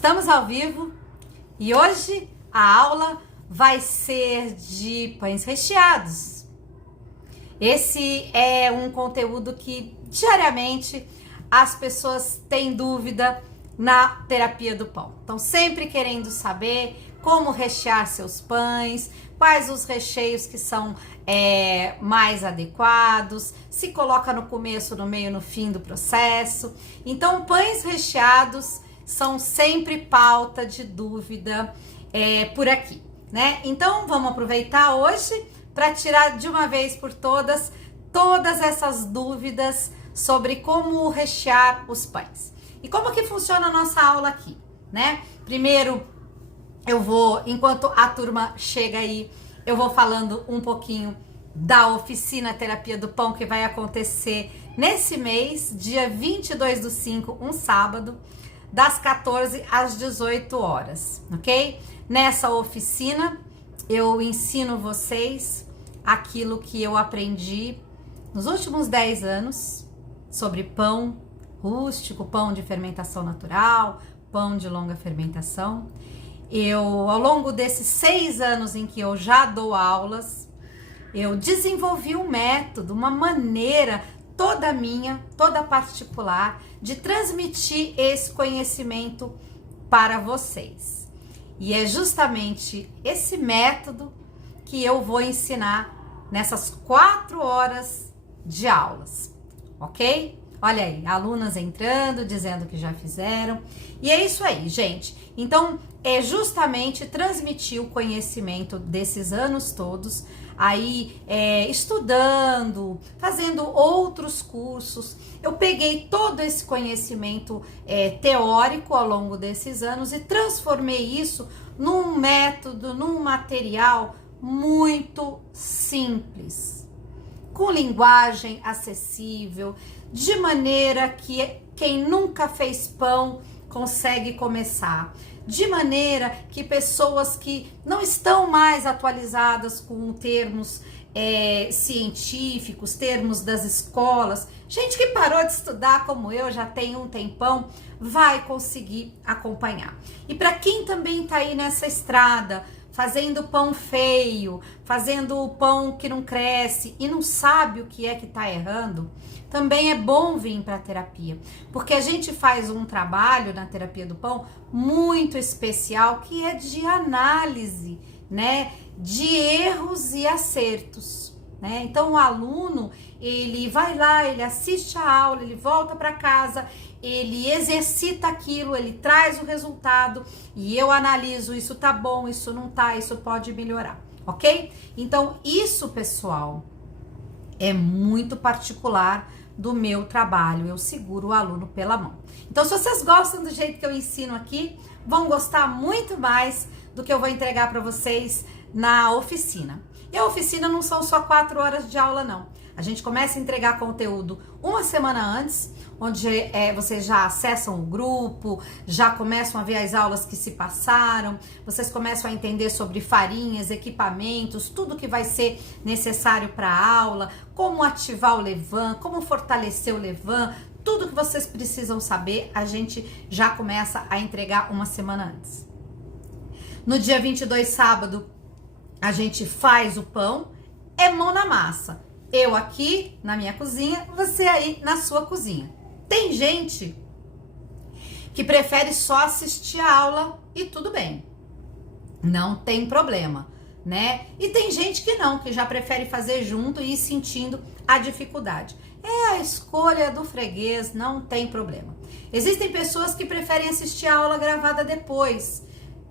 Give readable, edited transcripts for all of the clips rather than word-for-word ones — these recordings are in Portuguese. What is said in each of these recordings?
Estamos ao vivo e hoje a aula vai ser de pães recheados. Esse é um conteúdo que diariamente as pessoas têm dúvida na terapia do pão. Estão sempre querendo saber como rechear seus pães, quais os recheios que são mais adequados, se coloca no começo, no meio, no fim do processo. Então, pães recheados são sempre pauta de dúvida por aqui, né? Então, vamos aproveitar hoje para tirar de uma vez por todas essas dúvidas sobre como rechear os pães. E como que funciona a nossa aula aqui, né? Primeiro, eu vou, enquanto a turma chega aí, eu vou falando um pouquinho da oficina Terapia do Pão que vai acontecer nesse mês, dia 22/5, um sábado, das 14 às 18 horas, ok? Nessa oficina, eu ensino vocês aquilo que eu aprendi nos últimos 10 anos sobre pão rústico, pão de fermentação natural, pão de longa fermentação. Ao longo desses 6 anos em que eu já dou aulas, eu desenvolvi um método, uma maneira toda minha, toda particular, de transmitir esse conhecimento para vocês. E é justamente esse método que eu vou ensinar nessas 4 horas de aulas, ok? Olha aí, alunas entrando, dizendo que já fizeram. E é isso aí, gente. Então, é justamente transmitir o conhecimento desses anos todos, aí estudando, fazendo outros cursos. Eu peguei todo esse conhecimento teórico ao longo desses anos e transformei isso num método, num material muito simples, com linguagem acessível, de maneira que quem nunca fez pão consegue começar, de maneira que pessoas que não estão mais atualizadas com termos científicos, termos das escolas, gente que parou de estudar como eu, já tem um tempão, vai conseguir acompanhar. E para quem também está aí nessa estrada, fazendo pão feio, fazendo pão que não cresce e não sabe o que é que está errando, também é bom vir para a terapia, porque a gente faz um trabalho na terapia do pão muito especial, que é de análise, né, de erros e acertos, né? Então o aluno, ele vai lá, ele assiste a aula, ele volta para casa, ele exercita aquilo, ele traz o resultado e eu analiso, isso tá bom, isso não tá, isso pode melhorar, ok? Então isso, pessoal, é muito particular do meu trabalho, eu seguro o aluno pela mão. Então, se vocês gostam do jeito que eu ensino aqui, vão gostar muito mais do que eu vou entregar para vocês na oficina. E a oficina não são só 4 horas de aula, não. A gente começa a entregar conteúdo uma semana antes, onde vocês já acessam o grupo, já começam a ver as aulas que se passaram, vocês começam a entender sobre farinhas, equipamentos, tudo que vai ser necessário para a aula, como ativar o Levain, como fortalecer o Levain, tudo que vocês precisam saber, a gente já começa a entregar uma semana antes. No dia 22, sábado, a gente faz o pão, é mão na massa. Eu aqui na minha cozinha, você aí na sua cozinha. Tem gente que prefere só assistir a aula e tudo bem, não tem problema, né? E tem gente que não, que já prefere fazer junto e ir sentindo a dificuldade. É a escolha do freguês, não tem problema. Existem pessoas que preferem assistir a aula gravada depois.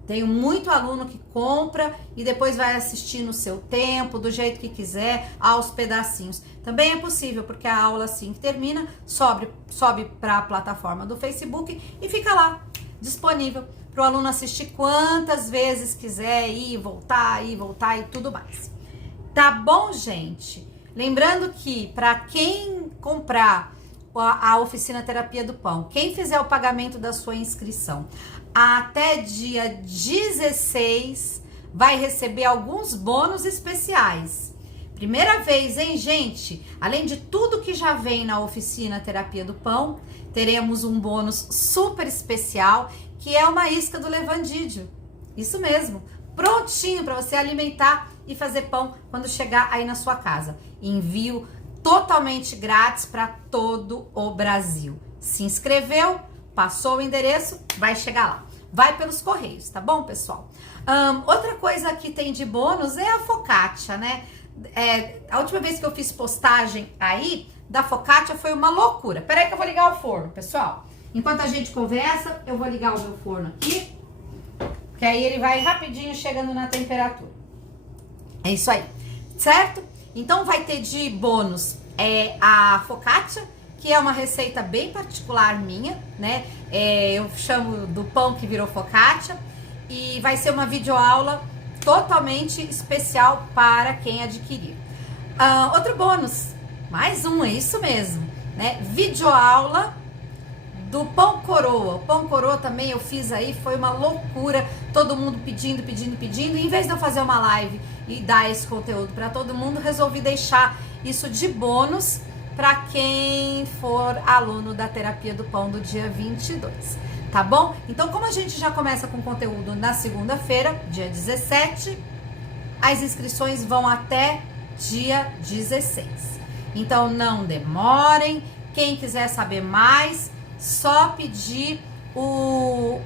Tenho muito aluno que compra e depois vai assistir no seu tempo, do jeito que quiser, aos pedacinhos. Também é possível, porque a aula assim que termina, sobe para a plataforma do Facebook e fica lá, disponível para o aluno assistir quantas vezes quiser, ir, voltar e tudo mais. Tá bom, gente? Lembrando que para quem comprar a oficina Terapia do Pão, quem fizer o pagamento da sua inscrição até dia 16 vai receber alguns bônus especiais. Primeira vez, hein, gente? Além de tudo que já vem na oficina Terapia do Pão, teremos um bônus super especial que é uma isca do levandídio. Isso mesmo, prontinho para você alimentar e fazer pão quando chegar aí na sua casa. Envio totalmente grátis para todo o Brasil. Se inscreveu, passou o endereço, vai chegar lá. Vai pelos correios, tá bom, pessoal? Outra coisa que tem de bônus é a focaccia, né? A última vez que eu fiz postagem aí da focaccia foi uma loucura. Peraí que eu vou ligar o forno, pessoal. Enquanto a gente conversa, eu vou ligar o meu forno aqui, que aí ele vai rapidinho chegando na temperatura. É isso aí, certo? Então vai ter de bônus a focaccia, que é uma receita bem particular minha, né? Eu chamo do pão que virou focaccia, e vai ser uma videoaula totalmente especial para quem adquirir. Outro bônus, mais um, é isso mesmo, né? Videoaula do pão coroa. O pão coroa também eu fiz aí, foi uma loucura, todo mundo pedindo. Em vez de eu fazer uma live e dar esse conteúdo para todo mundo, resolvi deixar isso de bônus para quem for aluno da terapia do pão do dia 22, tá bom? Então, como a gente já começa com conteúdo na segunda-feira, dia 17, as inscrições vão até dia 16. Então, não demorem. Quem quiser saber mais, só pedir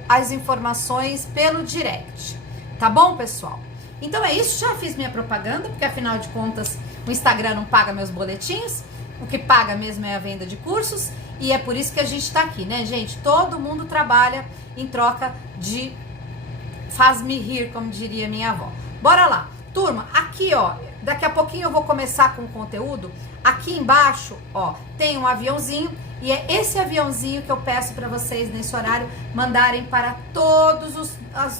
as informações pelo direct, tá bom, pessoal? Então é isso, já fiz minha propaganda, porque afinal de contas o Instagram não paga meus boletinhos, o que paga mesmo é a venda de cursos, e é por isso que a gente tá aqui, né, gente? Todo mundo trabalha em troca de faz-me rir, como diria minha avó. Bora lá, turma, aqui ó, daqui a pouquinho eu vou começar com o conteúdo. Aqui embaixo, ó, tem um aviãozinho, e é esse aviãozinho que eu peço para vocês nesse horário mandarem para todos os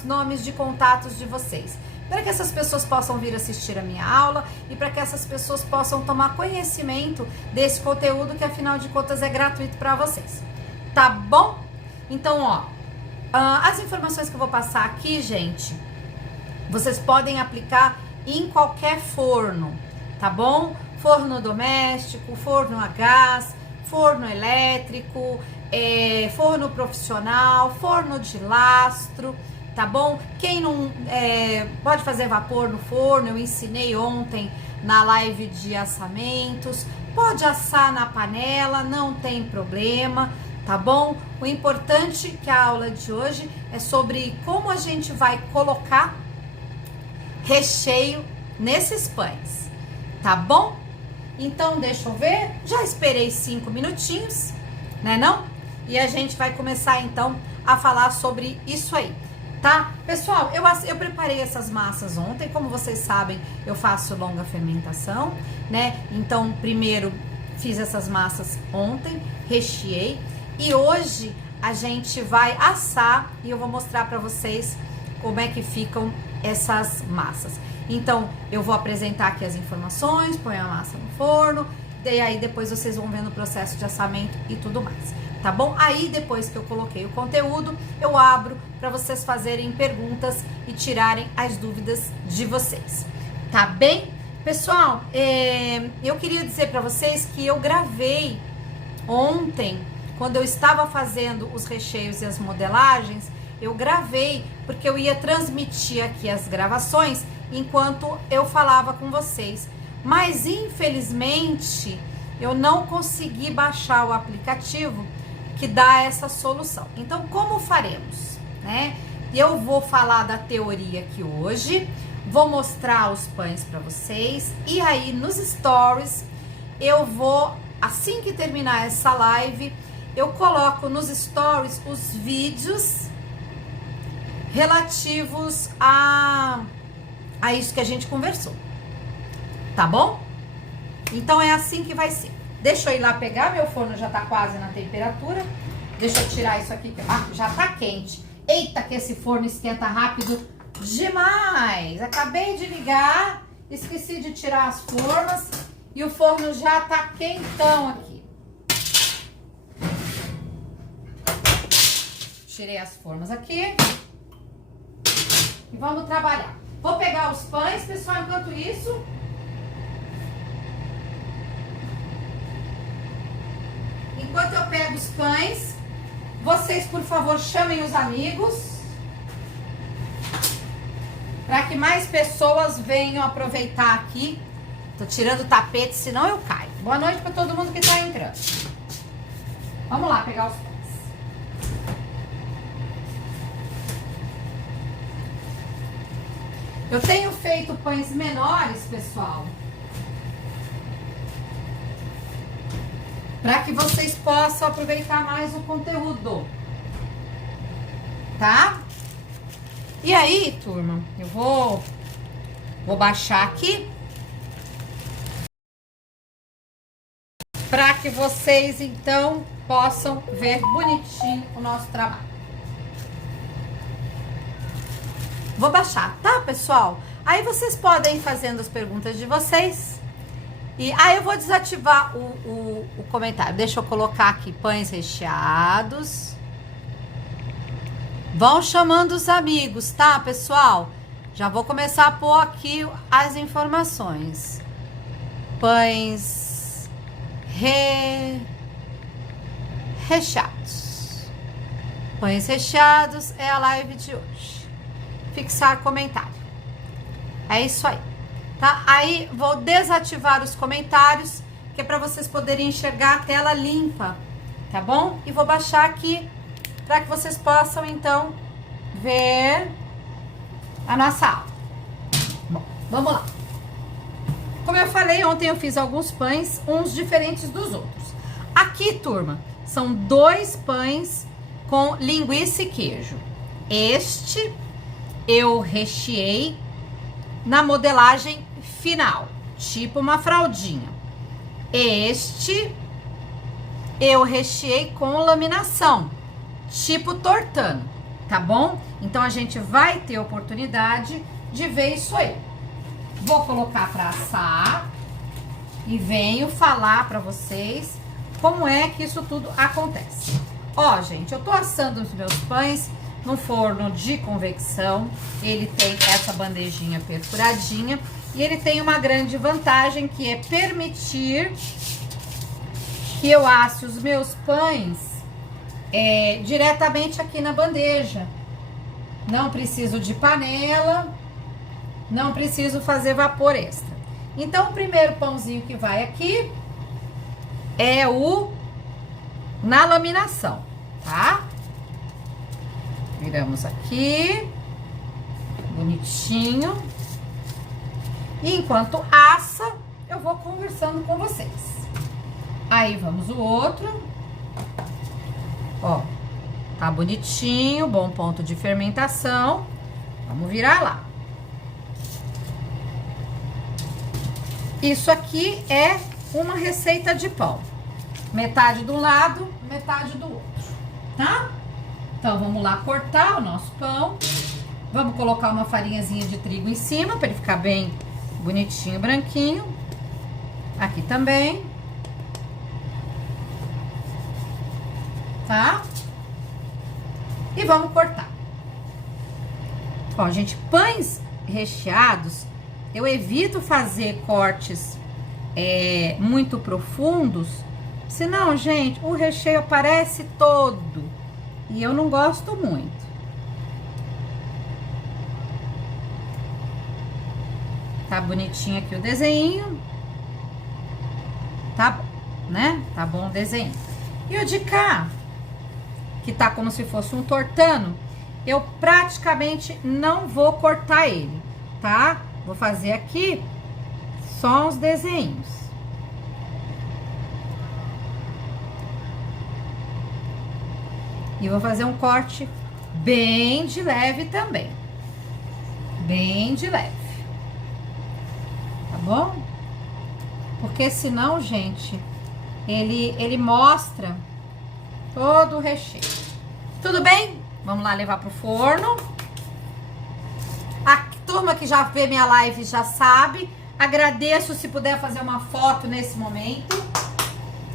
nomes de contatos de vocês, para que essas pessoas possam vir assistir a minha aula e para que essas pessoas possam tomar conhecimento desse conteúdo que afinal de contas é gratuito para vocês, tá bom? Então, ó, as informações que eu vou passar aqui, gente, vocês podem aplicar em qualquer forno, tá bom? Forno doméstico, forno a gás, forno elétrico, forno profissional, forno de lastro, tá bom? Quem não pode fazer vapor no forno, eu ensinei ontem na live de assamentos, pode assar na panela, não tem problema, tá bom? O importante que a aula de hoje é sobre como a gente vai colocar recheio nesses pães, tá bom? Então, deixa eu ver, já esperei 5 minutinhos, né não? E a gente vai começar então a falar sobre isso aí, tá? Pessoal, eu preparei essas massas ontem, como vocês sabem, eu faço longa fermentação, né? Então, primeiro fiz essas massas ontem, recheei, e hoje a gente vai assar e eu vou mostrar pra vocês como é que ficam essas massas. Então, eu vou apresentar aqui as informações, põe a massa no forno, e aí depois vocês vão vendo o processo de assamento e tudo mais, tá bom? Aí, depois que eu coloquei o conteúdo, eu abro para vocês fazerem perguntas e tirarem as dúvidas de vocês, tá bem? Pessoal, eu queria dizer para vocês que eu gravei ontem, quando eu estava fazendo os recheios e as modelagens, eu gravei porque eu ia transmitir aqui as gravações enquanto eu falava com vocês, mas infelizmente eu não consegui baixar o aplicativo que dá essa solução. Então, como faremos, né? Eu vou falar da teoria aqui hoje, vou mostrar os pães para vocês, e aí nos stories eu vou, assim que terminar essa live, eu coloco nos stories os vídeos relativos a isso que a gente conversou, tá bom? Então é assim que vai ser. Deixa eu ir lá pegar, meu forno já tá quase na temperatura. Deixa eu tirar isso aqui, já tá quente. Eita, que esse forno esquenta rápido demais. Acabei de ligar, esqueci de tirar as formas e o forno já tá quentão aqui. Tirei as formas aqui e vamos trabalhar. Vou pegar os pães, pessoal, enquanto isso. Enquanto eu pego os pães, vocês, por favor, chamem os amigos para que mais pessoas venham aproveitar aqui. Tô tirando o tapete, senão eu caio. Boa noite para todo mundo que tá entrando. Vamos lá pegar os pães. Eu tenho feito pães menores, pessoal, para que vocês possam aproveitar mais o conteúdo, tá? E aí, turma, eu vou baixar aqui para que vocês, então, possam ver bonitinho o nosso trabalho. Vou baixar, tá, pessoal? Aí vocês podem ir fazendo as perguntas de vocês. E aí eu vou desativar o comentário. Deixa eu colocar aqui pães recheados. Vão chamando os amigos, tá, pessoal? Já vou começar a pôr aqui as informações. Pães recheados. Pães recheados é a live de hoje. Fixar comentário. É isso aí, tá? Aí vou desativar os comentários, que é para vocês poderem enxergar a tela limpa, tá bom? E vou baixar aqui para que vocês possam, então, ver a nossa aula. Bom, vamos lá. Como eu falei, ontem eu fiz alguns pães, uns diferentes dos outros. Aqui, turma, são 2 pães com linguiça e queijo. Este eu recheei na modelagem final, tipo uma fraldinha. Este eu recheei com laminação, tipo tortano, tá bom? Então a gente vai ter oportunidade de ver isso aí. Vou colocar para assar e venho falar para vocês como é que isso tudo acontece. Ó, gente, eu tô assando os meus pães no forno de convecção. Ele tem essa bandejinha perfuradinha e ele tem uma grande vantagem, que é permitir que eu asse os meus pães diretamente aqui na bandeja. Não preciso de panela, não preciso fazer vapor extra. Então, o primeiro pãozinho que vai aqui é o na laminação, tá? Viramos aqui, bonitinho. E enquanto assa, eu vou conversando com vocês. Aí vamos o outro. Ó, tá bonitinho, bom ponto de fermentação. Vamos virar lá. Isso aqui é uma receita de pão. Metade do lado, metade do outro, tá? Então, vamos lá cortar o nosso pão. Vamos colocar uma farinhazinha de trigo em cima, para ele ficar bem bonitinho, branquinho. Aqui também. Tá? E vamos cortar. Ó, gente, pães recheados, eu evito fazer cortes muito profundos, senão, gente, o recheio aparece todo. E eu não gosto muito. Tá bonitinho aqui o desenho. Tá bom, né? Tá bom o desenho. E o de cá, que tá como se fosse um tortano, eu praticamente não vou cortar ele, tá? Vou fazer aqui só os desenhos. E vou fazer um corte bem de leve também. Bem de leve. Tá bom? Porque senão, gente, ele mostra todo o recheio. Tudo bem? Vamos lá levar pro forno. A turma que já vê minha live já sabe. Agradeço se puder fazer uma foto nesse momento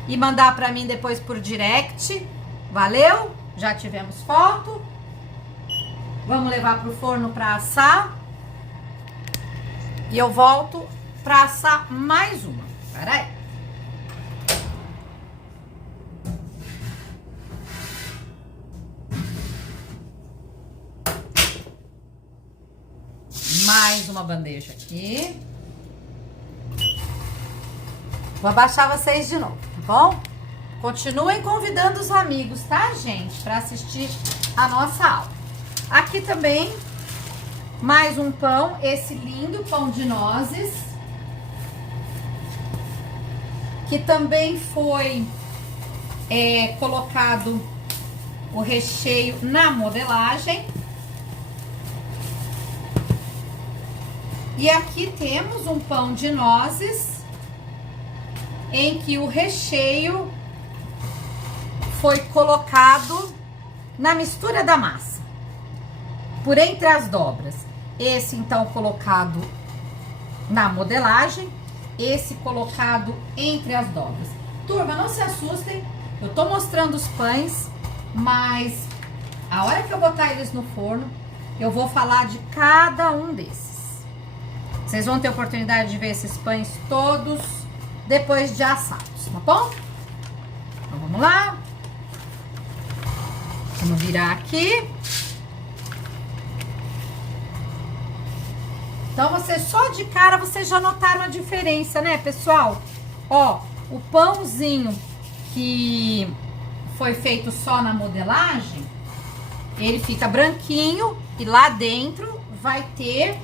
e mandar pra mim depois por direct. Valeu? Já tivemos foto. Vamos levar pro forno pra assar. E eu volto pra assar mais uma. Peraí. bandeja aqui. Vou abaixar vocês de novo, tá bom? Continuem convidando os amigos, tá, gente? Para assistir a nossa aula. Aqui também, mais um pão, esse lindo pão de nozes. Que também foi colocado o recheio na modelagem. E aqui temos um pão de nozes, em que o recheio foi colocado na mistura da massa, por entre as dobras. Esse, então, colocado na modelagem, esse colocado entre as dobras. Turma, não se assustem, eu tô mostrando os pães, mas a hora que eu botar eles no forno, eu vou falar de cada um desses. Vocês vão ter oportunidade de ver esses pães todos depois de assados, tá bom? Então, vamos lá. Vamos virar aqui. Então, vocês só de cara, vocês já notaram a diferença, né, pessoal? Ó, o pãozinho que foi feito só na modelagem, ele fica branquinho e lá dentro vai ter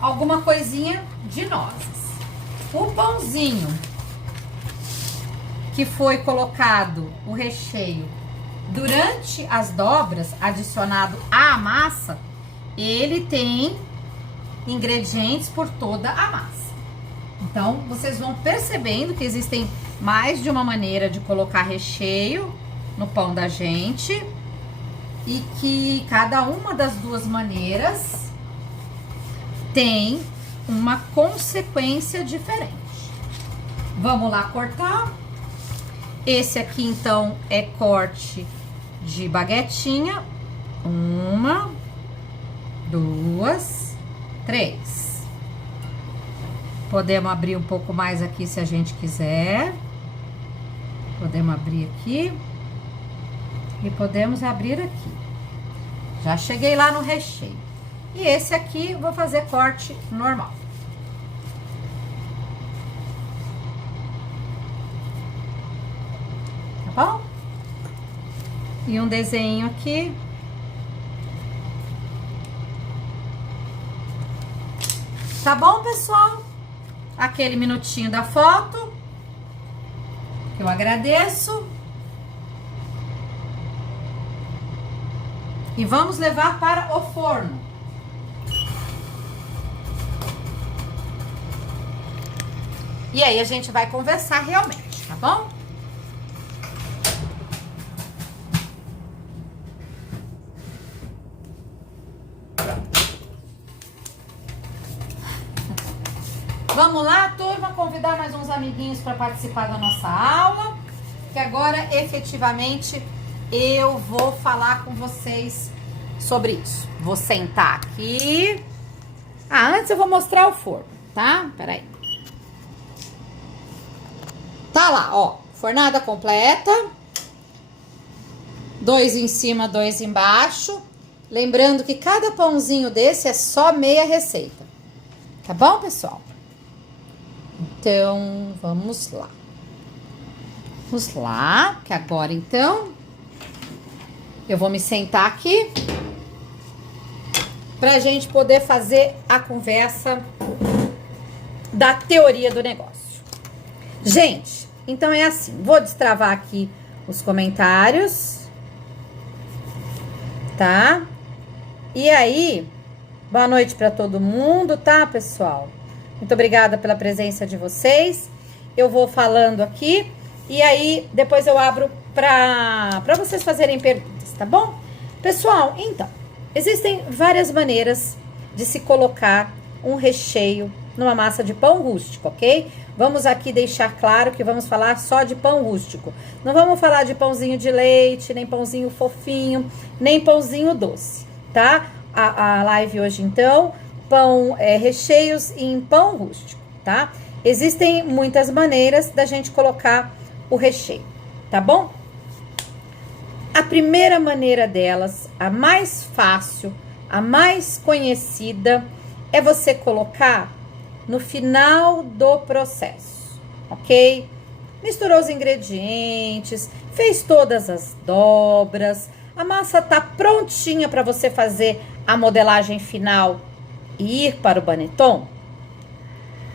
alguma coisinha de nozes. O pãozinho que foi colocado o recheio durante as dobras, adicionado à massa, ele tem ingredientes por toda a massa. Então, vocês vão percebendo que existem mais de uma maneira de colocar recheio no pão da gente e que cada uma das duas maneiras tem uma consequência diferente. Vamos lá cortar. Esse aqui, então, é corte de baguetinha. 1, 2, 3. Podemos abrir um pouco mais aqui se a gente quiser. Podemos abrir aqui. E podemos abrir aqui. Já cheguei lá no recheio. E esse aqui eu vou fazer corte normal. Tá bom? E um desenho aqui. Tá bom, pessoal? Aquele minutinho da foto. Eu agradeço. E vamos levar para o forno. E aí a gente vai conversar realmente, tá bom? Vamos lá, turma, convidar mais uns amiguinhos para participar da nossa aula, que agora efetivamente eu vou falar com vocês sobre isso. Vou sentar aqui. Antes eu vou mostrar o forno, tá? Peraí. Tá lá, ó, fornada completa. 2 em cima, 2 embaixo. Lembrando que cada pãozinho desse é só meia receita. Tá bom, pessoal? Então, vamos lá. Vamos lá, que agora, então, eu vou me sentar aqui pra gente poder fazer a conversa da teoria do negócio. Gente, então é assim, vou destravar aqui os comentários, tá? E aí, boa noite pra todo mundo, tá, pessoal? Muito obrigada pela presença de vocês. Eu vou falando aqui e aí depois eu abro para vocês fazerem perguntas, tá bom? Pessoal, então, existem várias maneiras de se colocar um recheio numa massa de pão rústico, ok? Vamos aqui deixar claro que vamos falar só de pão rústico. Não vamos falar de pãozinho de leite, nem pãozinho fofinho, nem pãozinho doce, tá? A live hoje, então, recheios em pão rústico, tá? Existem muitas maneiras da gente colocar o recheio, tá bom? A primeira maneira delas, a mais fácil, a mais conhecida, é você colocar no final do processo, ok? Misturou os ingredientes, fez todas as dobras, a massa tá prontinha para você fazer a modelagem final e ir para o baneton.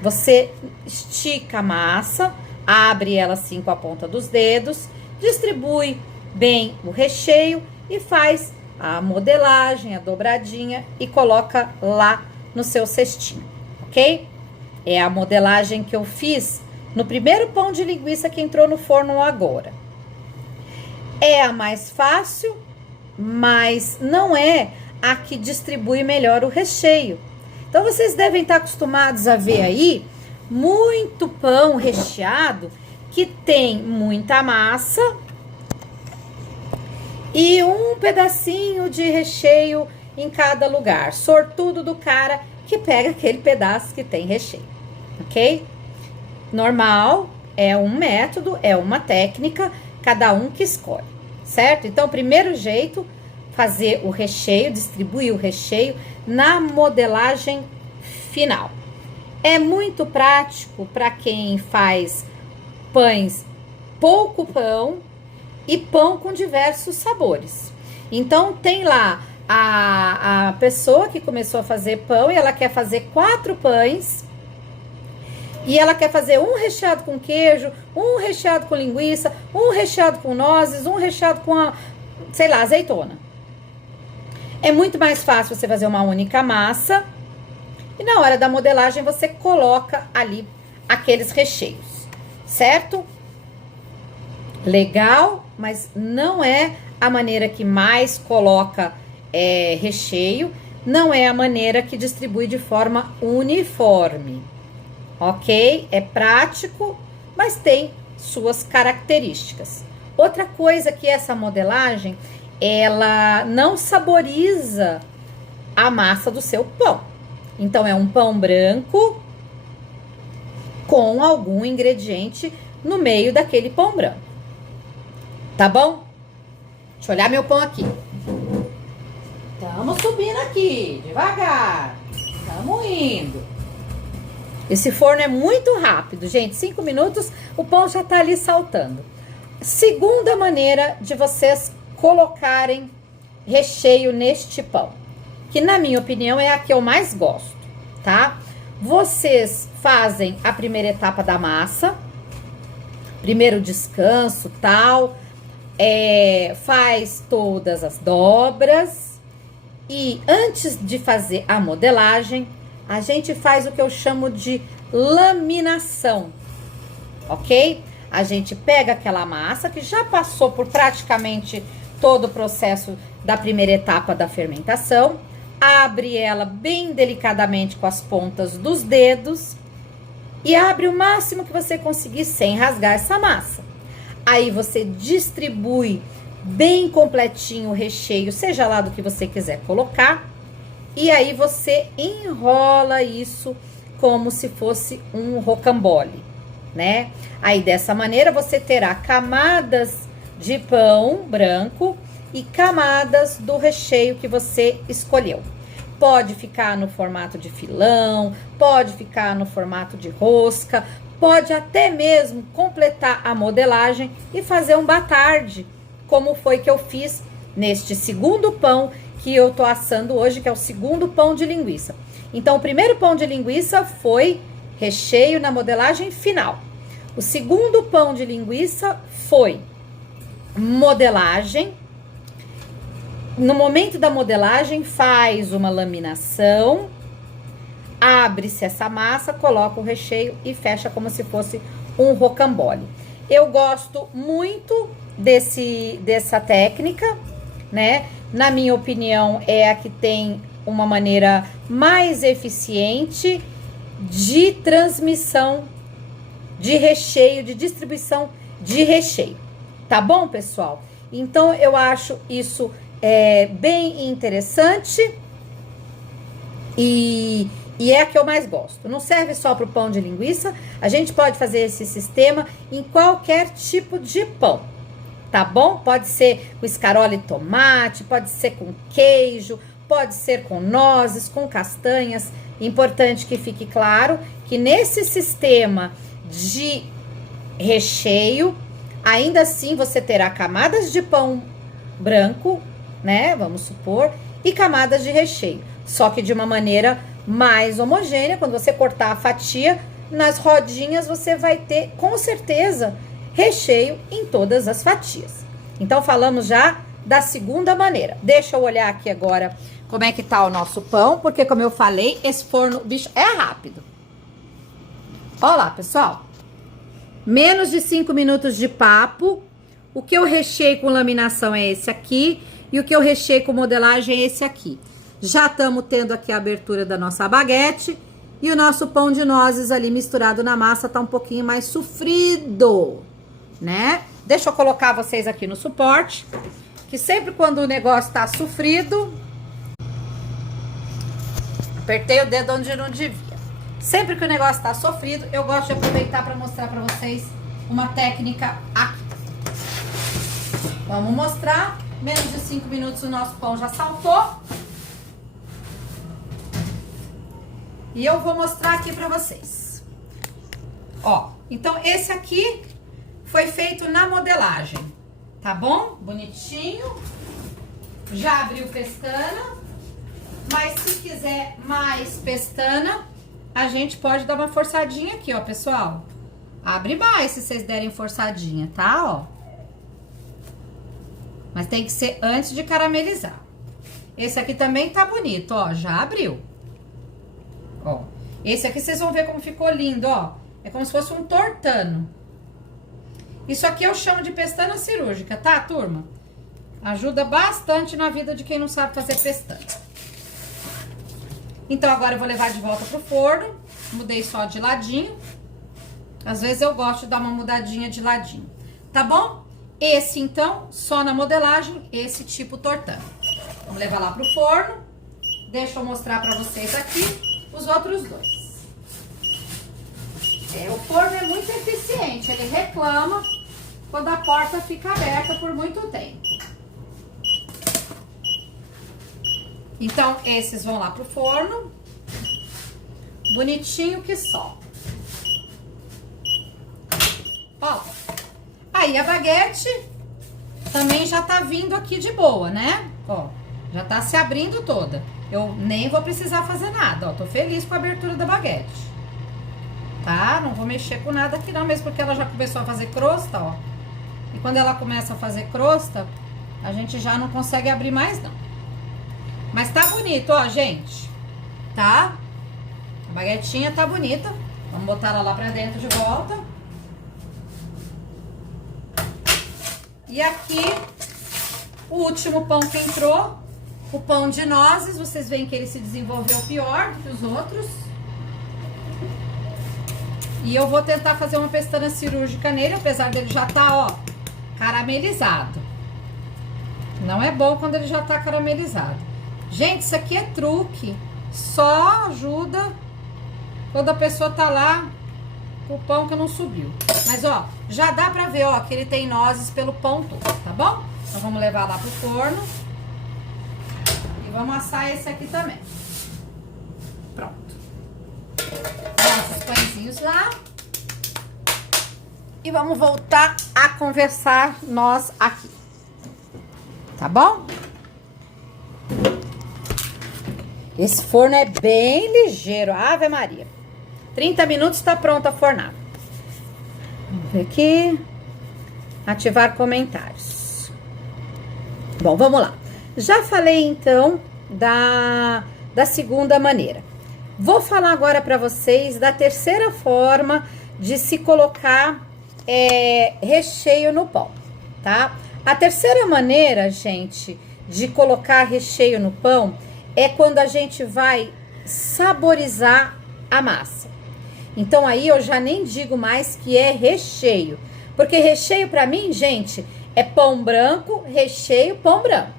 Você estica a massa, abre ela assim com a ponta dos dedos, distribui bem o recheio e faz a modelagem, a dobradinha e coloca lá no seu cestinho, ok? É a modelagem que eu fiz no primeiro pão de linguiça que entrou no forno agora. É a mais fácil, mas não é a que distribui melhor o recheio. Então, vocês devem estar acostumados a ver aí muito pão recheado que tem muita massa e um pedacinho de recheio em cada lugar. Sortudo do cara que pega aquele pedaço que tem recheio, ok? Normal, é um método, é uma técnica, cada um que escolhe, certo? Então, o primeiro jeito, fazer o recheio, distribuir o recheio na modelagem final. É muito prático para quem faz pães, pouco pão e pão com diversos sabores. Então, tem lá a pessoa que começou a fazer pão e ela quer fazer 4 pães. E ela quer fazer um recheado com queijo, um recheado com linguiça, um recheado com nozes, um recheado com, sei lá, azeitona. É muito mais fácil você fazer uma única massa. E na hora da modelagem você coloca ali aqueles recheios, certo? Legal, mas não é a maneira que mais coloca recheio, não é a maneira que distribui de forma uniforme, ok? É prático, mas tem suas características. Outra coisa que essa modelagem, ela não saboriza a massa do seu pão. Então, é um pão branco com algum ingrediente no meio daquele pão branco. Tá bom? Deixa eu olhar meu pão aqui. Estamos subindo aqui, devagar. Estamos indo. Esse forno é muito rápido, gente. 5 minutos, o pão já tá ali saltando. Segunda maneira de vocês colocarem recheio neste pão, que na minha opinião é a que eu mais gosto, tá? Vocês fazem a primeira etapa da massa, primeiro descanso, tal, faz todas as dobras e antes de fazer a modelagem, a gente faz o que eu chamo de laminação, ok? A gente pega aquela massa que já passou por praticamente todo o processo da primeira etapa da fermentação, abre ela bem delicadamente com as pontas dos dedos e abre o máximo que você conseguir sem rasgar essa massa. Aí você distribui bem completinho o recheio, seja lá do que você quiser colocar, e aí você enrola isso como se fosse um rocambole, né? Aí dessa maneira você terá camadas de pão branco e camadas do recheio que você escolheu. Pode ficar no formato de filão, pode ficar no formato de rosca, pode até mesmo completar a modelagem e fazer um batarde, como foi que eu fiz neste segundo pão que eu tô assando hoje, que é o segundo pão de linguiça. Então, o primeiro pão de linguiça foi recheio na modelagem final. O segundo pão de linguiça foi modelagem. No momento da modelagem, faz uma laminação, abre-se essa massa, coloca o recheio e fecha como se fosse um rocambole. Eu gosto muito dessa técnica, né? Na minha opinião, é a que tem uma maneira mais eficiente de transmissão de recheio, de distribuição de recheio. Tá bom, pessoal? Então, eu acho isso bem interessante e é a que eu mais gosto. Não serve só para o pão de linguiça, a gente pode fazer esse sistema em qualquer tipo de pão, tá bom? Pode ser com escarola e tomate, pode ser com queijo, pode ser com nozes, com castanhas, Importante que fique claro que nesse sistema de recheio, ainda assim você terá camadas de pão branco, né? Vamos supor, e camadas de recheio. Só que de uma maneira mais homogênea, quando você cortar a fatia, nas rodinhas você vai ter, com certeza, recheio em todas as fatias. Então, falamos já da segunda maneira. Deixa eu olhar aqui agora como é que tá o nosso pão, porque como eu falei, esse forno, bicho, é rápido. Olha lá, pessoal. Menos de 5 minutos de papo. O que eu recheio com laminação é esse aqui. E o que eu recheio com modelagem é esse aqui. Já estamos tendo aqui a abertura da nossa baguete. E o nosso pão de nozes ali misturado na massa tá um pouquinho mais sofrido, né? Deixa eu colocar vocês aqui no suporte. Que sempre quando o negócio tá sofrido... Apertei o dedo onde não devia. Sempre que o negócio tá sofrido, eu gosto de aproveitar para mostrar para vocês uma técnica aqui. Vamos mostrar. Menos de 5 minutos o nosso pão já saltou. E eu vou mostrar aqui para vocês. Ó, então esse aqui foi feito na modelagem, tá bom? Bonitinho. Já abriu pestana. Mas se quiser mais pestana, a gente pode dar uma forçadinha aqui, ó, pessoal. Abre mais se vocês derem forçadinha, tá? Ó. Mas tem que ser antes de caramelizar. Esse aqui também tá bonito, ó, já abriu. Ó, esse aqui vocês vão ver como ficou lindo, ó. É como se fosse um tortano. Isso aqui eu chamo de pestana cirúrgica, tá, turma? Ajuda bastante na vida de quem não sabe fazer pestana. Então, agora eu vou levar de volta pro forno. Mudei só de ladinho. Às vezes eu gosto de dar uma mudadinha de ladinho. Tá bom? Esse, então, só na modelagem, esse tipo tortano. Vamos levar lá pro forno. Deixa eu mostrar pra vocês aqui os outros dois. O forno é muito eficiente. Ele reclama quando a porta fica aberta por muito tempo. Então, esses vão lá pro forno. Bonitinho que só. Ó. Aí, a baguete também já tá vindo aqui de boa, né? Ó, já tá se abrindo toda. Eu nem vou precisar fazer nada, ó. Tô feliz com a abertura da baguete. Tá? Não vou mexer com nada aqui não, mesmo porque ela já começou a fazer crosta, ó. E quando ela começa a fazer crosta, a gente já não consegue abrir mais, não. Mas tá bonito, ó, gente. Tá? A baguetinha tá bonita. Vamos botar ela lá pra dentro de volta. E aqui, o último pão que entrou, o pão de nozes. Vocês veem que ele se desenvolveu pior do que os outros. E eu vou tentar fazer uma pestana cirúrgica nele, apesar dele já tá, ó, caramelizado. Não é bom quando ele já tá caramelizado. Gente, isso aqui é truque. Só ajuda quando a pessoa tá lá com o pão que não subiu. Mas, ó, já dá pra ver, ó, que ele tem nozes pelo pão todo, tá bom? Então, vamos levar lá pro forno. E vamos assar esse aqui também. Pronto. Nossos pãezinhos lá. E vamos voltar a conversar nós aqui. Tá bom? Esse forno é bem ligeiro. Ave Maria. 30 minutos tá pronta a fornada. Vamos ver aqui. Ativar comentários. Bom, vamos lá. Já falei, então, da segunda maneira. Vou falar agora para vocês da terceira forma de se colocar recheio no pão, tá? A terceira maneira, gente, de colocar recheio no pão é quando a gente vai saborizar a massa. Então, aí eu já nem digo mais que é recheio. Porque recheio, pra mim, gente, é pão branco, recheio, pão branco,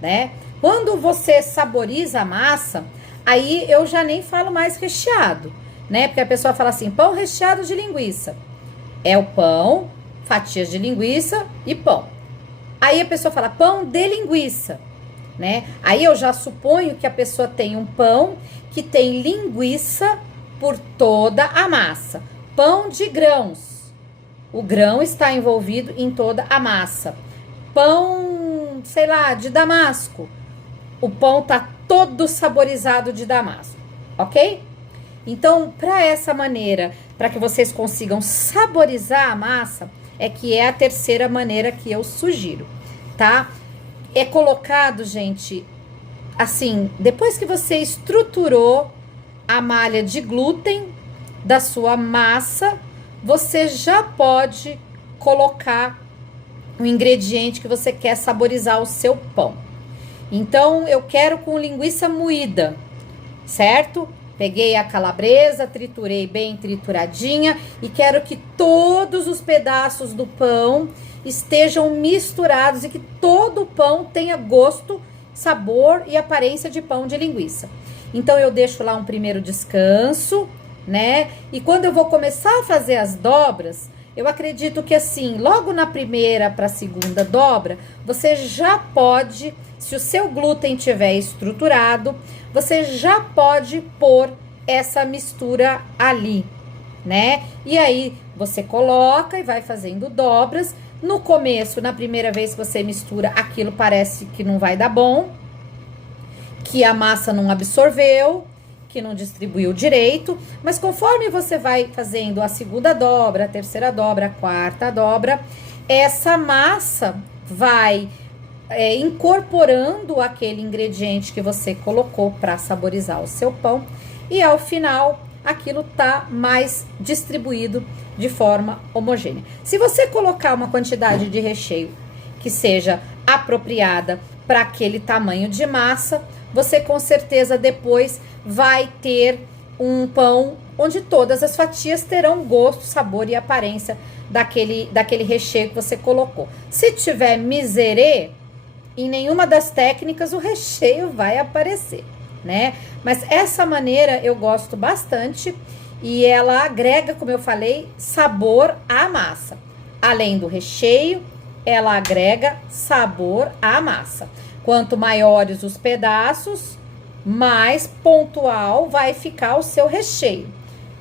né? Quando você saboriza a massa, aí eu já nem falo mais recheado, né? Porque a pessoa fala assim, pão recheado de linguiça. É o pão, fatias de linguiça e pão. Aí a pessoa fala pão de linguiça. né? Aí eu já suponho que a pessoa tem um pão que tem linguiça por toda a massa. Pão de grãos. O grão está envolvido em toda a massa. Pão, sei lá, de damasco. O pão tá todo saborizado de damasco, ok? Então, para essa maneira, para que vocês consigam saborizar a massa, é que é a terceira maneira que eu sugiro, tá? É colocado, gente, assim, depois que você estruturou a malha de glúten da sua massa, você já pode colocar o ingrediente que você quer saborizar o seu pão. Então, eu quero com linguiça moída, certo? Peguei a calabresa, triturei bem trituradinha e quero que todos os pedaços do pão estejam misturados e que todo o pão tenha gosto, sabor e aparência de pão de linguiça. Então, eu deixo lá um primeiro descanso, né? E quando eu vou começar a fazer as dobras, eu acredito que assim, logo na primeira para a segunda dobra, você já pode, se o seu glúten tiver estruturado, você já pode pôr essa mistura ali, né? E aí, você coloca e vai fazendo dobras. No começo, na primeira vez que você mistura, aquilo parece que não vai dar bom, que a massa não absorveu, que não distribuiu direito, mas conforme você vai fazendo a segunda dobra, a terceira dobra, a quarta dobra, essa massa vai incorporando aquele ingrediente que você colocou para saborizar o seu pão e ao final aquilo tá mais distribuído de forma homogênea. Se você colocar uma quantidade de recheio que seja apropriada para aquele tamanho de massa, você com certeza depois vai ter um pão onde todas as fatias terão gosto, sabor e aparência daquele recheio que você colocou. Se tiver miserê, em nenhuma das técnicas o recheio vai aparecer, né? Mas essa maneira eu gosto bastante e ela agrega, como eu falei, sabor à massa. Além do recheio, ela agrega sabor à massa. Quanto maiores os pedaços, mais pontual vai ficar o seu recheio.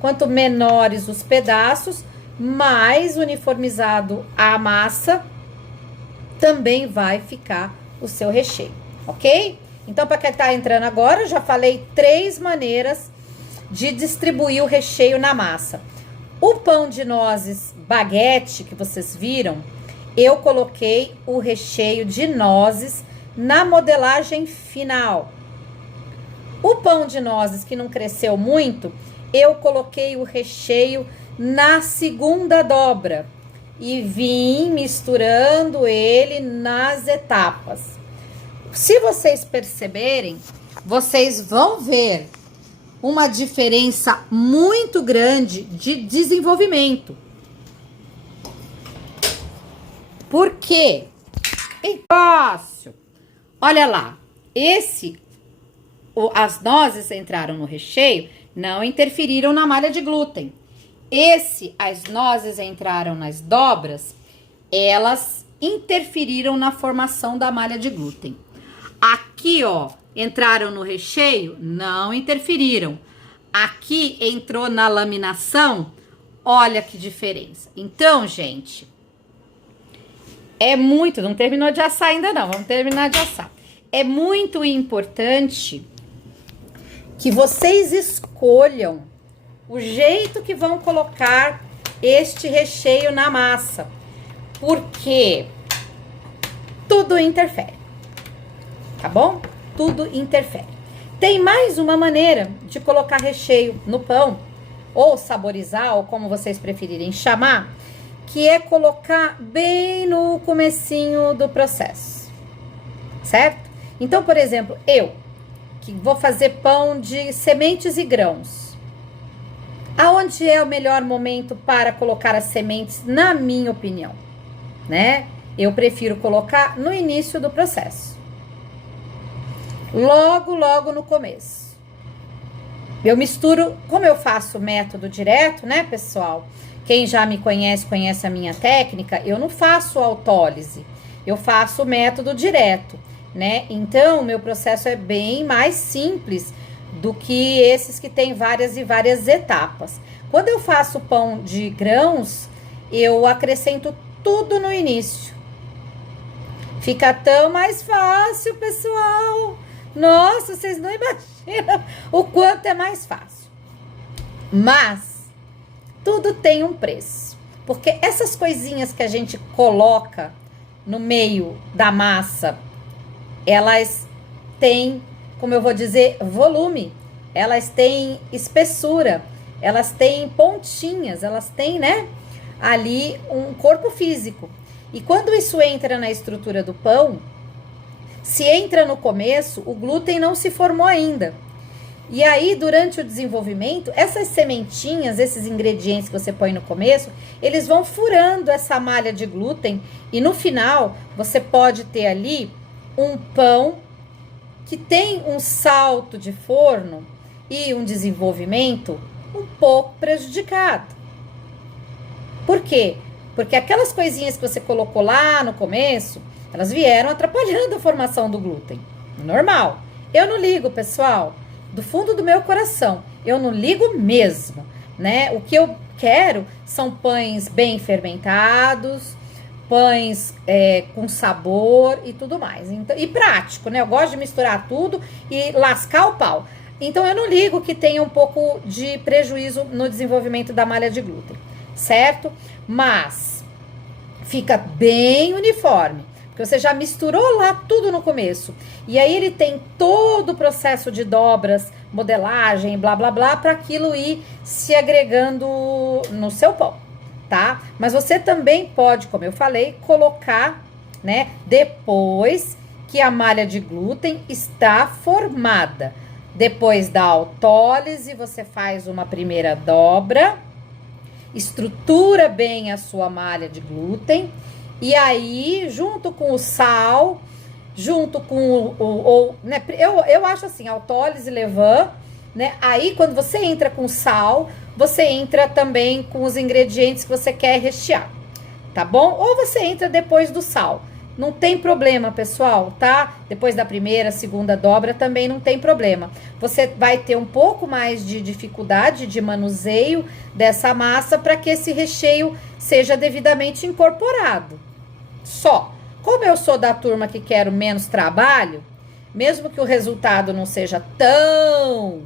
Quanto menores os pedaços, mais uniformizado a massa também vai ficar o seu recheio, ok? Então, para quem tá entrando agora, eu já falei 3 maneiras de distribuir o recheio na massa. O pão de nozes baguete que vocês viram, eu coloquei o recheio de nozes na modelagem final. O pão de nozes que não cresceu muito, eu coloquei o recheio na segunda dobra e vim misturando ele nas etapas. Se vocês perceberem, vocês vão ver uma diferença muito grande de desenvolvimento. Por quê? Fácil. Olha lá, as nozes entraram no recheio, não interferiram na malha de glúten. As nozes entraram nas dobras, elas interferiram na formação da malha de glúten. Aqui, ó, entraram no recheio, não interferiram. Aqui entrou na laminação, olha que diferença. Então, gente, não terminou de assar ainda não, vamos terminar de assar. É muito importante que vocês escolham o jeito que vão colocar este recheio na massa, porque tudo interfere, tá bom? Tudo interfere. Tem mais uma maneira de colocar recheio no pão, ou saborizar, ou como vocês preferirem chamar, que é colocar bem no comecinho do processo, certo? Então, por exemplo, eu que vou fazer pão de sementes e grãos. Aonde é o melhor momento para colocar as sementes, na minha opinião, né? Eu prefiro colocar no início do processo. Logo no começo. Eu misturo, como eu faço o método direto, né, pessoal? Quem já me conhece, conhece a minha técnica, eu não faço autólise. Eu faço o método direto. né? Então, meu processo é bem mais simples do que esses que tem várias e várias etapas. Quando eu faço pão de grãos, eu acrescento tudo no início. Fica tão mais fácil, pessoal. Nossa, vocês não imaginam o quanto é mais fácil. Mas tudo tem um preço. Porque essas coisinhas que a gente coloca no meio da massa, elas têm, como eu vou dizer, volume. Elas têm espessura. Elas têm pontinhas. Elas têm, né, ali um corpo físico. E quando isso entra na estrutura do pão, se entra no começo, o glúten não se formou ainda. E aí, durante o desenvolvimento, essas sementinhas, esses ingredientes que você põe no começo, eles vão furando essa malha de glúten e no final, você pode ter ali um pão que tem um salto de forno e um desenvolvimento um pouco prejudicado. Por quê? Porque aquelas coisinhas que você colocou lá no começo, elas vieram atrapalhando a formação do glúten. Normal. Eu não ligo, pessoal. Do fundo do meu coração, eu não ligo mesmo, né? O que eu quero são pães bem fermentados, pães com sabor e tudo mais. Então, e prático, né? Eu gosto de misturar tudo e lascar o pau. Então, eu não ligo que tenha um pouco de prejuízo no desenvolvimento da malha de glúten, certo? Mas fica bem uniforme, porque você já misturou lá tudo no começo. E aí ele tem todo o processo de dobras, modelagem, blá, blá, blá, para aquilo ir se agregando no seu pão, tá? Mas você também pode, como eu falei, colocar, né, depois que a malha de glúten está formada. Depois da autólise, você faz uma primeira dobra, estrutura bem a sua malha de glúten e aí, junto com o sal, junto com né, eu acho assim, autólise, levain, né? Aí, quando você entra com sal, você entra também com os ingredientes que você quer rechear, tá bom? Ou você entra depois do sal. Não tem problema, pessoal, tá? Depois da primeira, segunda dobra também não tem problema. Você vai ter um pouco mais de dificuldade de manuseio dessa massa para que esse recheio seja devidamente incorporado. Só, como eu sou da turma que quero menos trabalho, mesmo que o resultado não seja tão,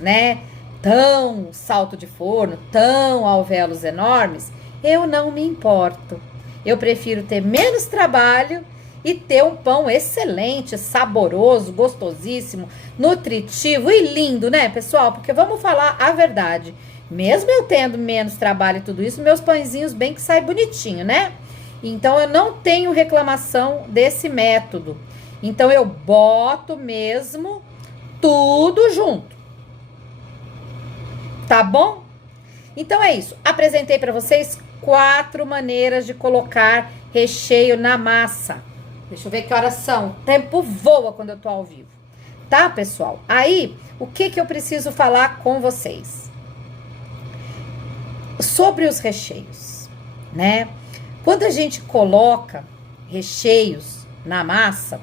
né, tão salto de forno, tão alvéolos enormes, eu não me importo. Eu prefiro ter menos trabalho e ter um pão excelente, saboroso, gostosíssimo, nutritivo e lindo, né, pessoal? Porque vamos falar a verdade. Mesmo eu tendo menos trabalho e tudo isso, meus pãezinhos bem que saem bonitinho, né? Então, eu não tenho reclamação desse método. Então, eu boto mesmo tudo junto. Tá bom? Então, é isso. Apresentei para vocês 4 maneiras de colocar recheio na massa. Deixa eu ver que horas são. O tempo voa quando eu tô ao vivo. Tá, pessoal? Aí, o que eu preciso falar com vocês? Sobre os recheios, né? Quando a gente coloca recheios na massa,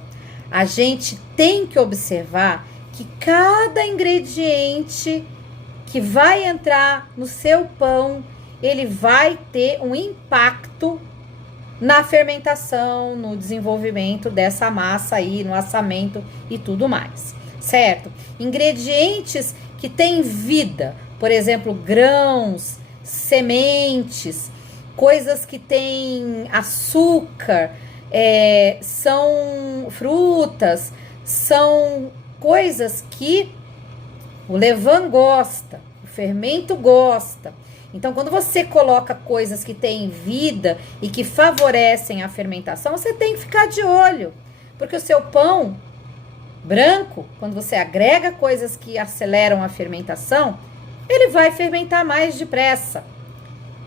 a gente tem que observar que cada ingrediente que vai entrar no seu pão, ele vai ter um impacto na fermentação, no desenvolvimento dessa massa aí, no assamento e tudo mais, certo? Ingredientes que têm vida, por exemplo, grãos, sementes, coisas que têm açúcar, são frutas, são coisas que o levain gosta, o fermento gosta. Então, quando você coloca coisas que têm vida e que favorecem a fermentação, você tem que ficar de olho. Porque o seu pão branco, quando você agrega coisas que aceleram a fermentação, ele vai fermentar mais depressa.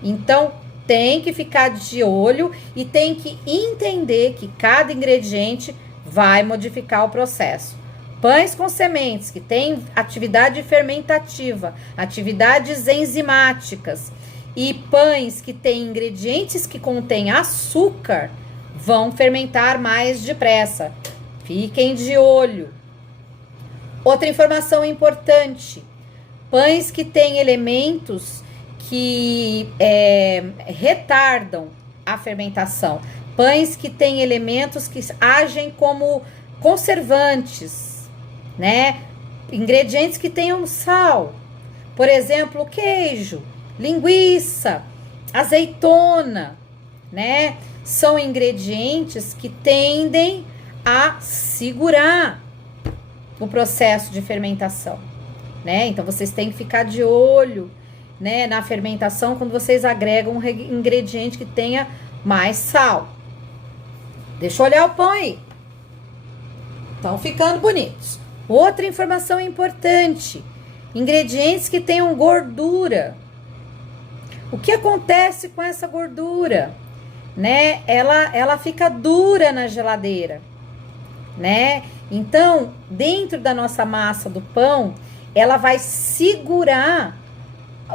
Então, tem que ficar de olho e tem que entender que cada ingrediente vai modificar o processo. Pães com sementes, que têm atividade fermentativa, atividades enzimáticas, e pães que têm ingredientes que contêm açúcar, vão fermentar mais depressa. Fiquem de olho. Outra informação importante: pães que têm elementos que retardam a fermentação, pães que têm elementos que agem como conservantes, né? Ingredientes que tenham sal, por exemplo, queijo, linguiça, azeitona, né? São ingredientes que tendem a segurar o processo de fermentação, né? Então vocês têm que ficar de olho, né, na fermentação quando vocês agregam um ingrediente que tenha mais sal. Deixa eu olhar o pão aí. Estão ficando bonitos. Outra informação importante: ingredientes que tenham gordura. O que acontece com essa gordura? Né? Ela fica dura na geladeira, né? Então, dentro da nossa massa do pão, ela vai segurar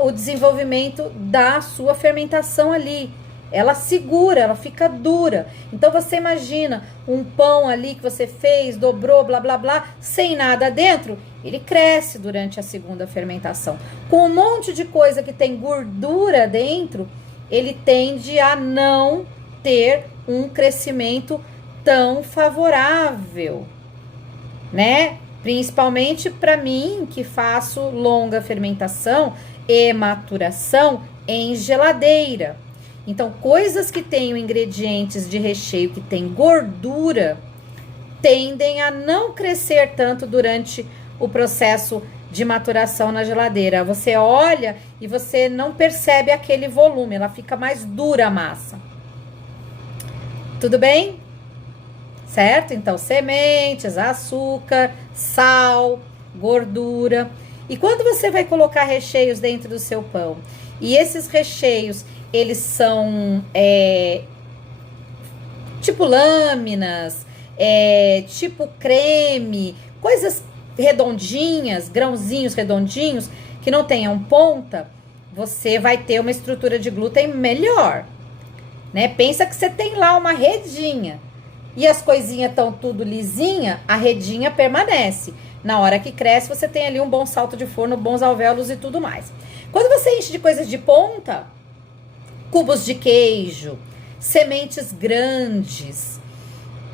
o desenvolvimento da sua fermentação ali. Ela segura, ela fica dura. Então, você imagina um pão ali que você fez, dobrou, blá, blá, blá, sem nada dentro, ele cresce durante a segunda fermentação. Com um monte de coisa que tem gordura dentro, ele tende a não ter um crescimento tão favorável, né? Principalmente para mim, que faço longa fermentação e maturação em geladeira. Então, coisas que tenham ingredientes de recheio que tem gordura tendem a não crescer tanto durante o processo de maturação na geladeira. Você olha e você não percebe aquele volume, ela fica mais dura a massa. Tudo bem? Certo? Então, sementes, açúcar, sal, gordura. E quando você vai colocar recheios dentro do seu pão, e esses recheios, eles são tipo lâminas, tipo creme, coisas redondinhas, grãozinhos redondinhos, que não tenham ponta, você vai ter uma estrutura de glúten melhor, né? Pensa que você tem lá uma redinha, e as coisinhas estão tudo lisinha, a redinha permanece. Na hora que cresce, você tem ali um bom salto de forno, bons alvéolos e tudo mais. Quando você enche de coisas de ponta, cubos de queijo, sementes grandes,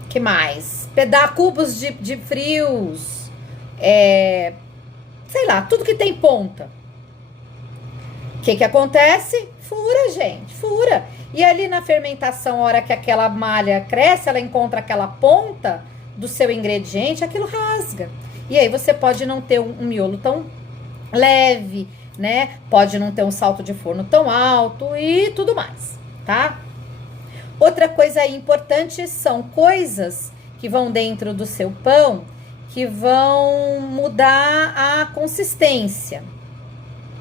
que mais? Cubos de frios, sei lá, tudo que tem ponta. O que acontece? Fura, gente, fura. E ali na fermentação, a hora que aquela malha cresce, ela encontra aquela ponta do seu ingrediente, aquilo rasga. E aí você pode não ter um miolo tão leve, né? Pode não ter um salto de forno tão alto e tudo mais, tá? Outra coisa importante são coisas que vão dentro do seu pão que vão mudar a consistência,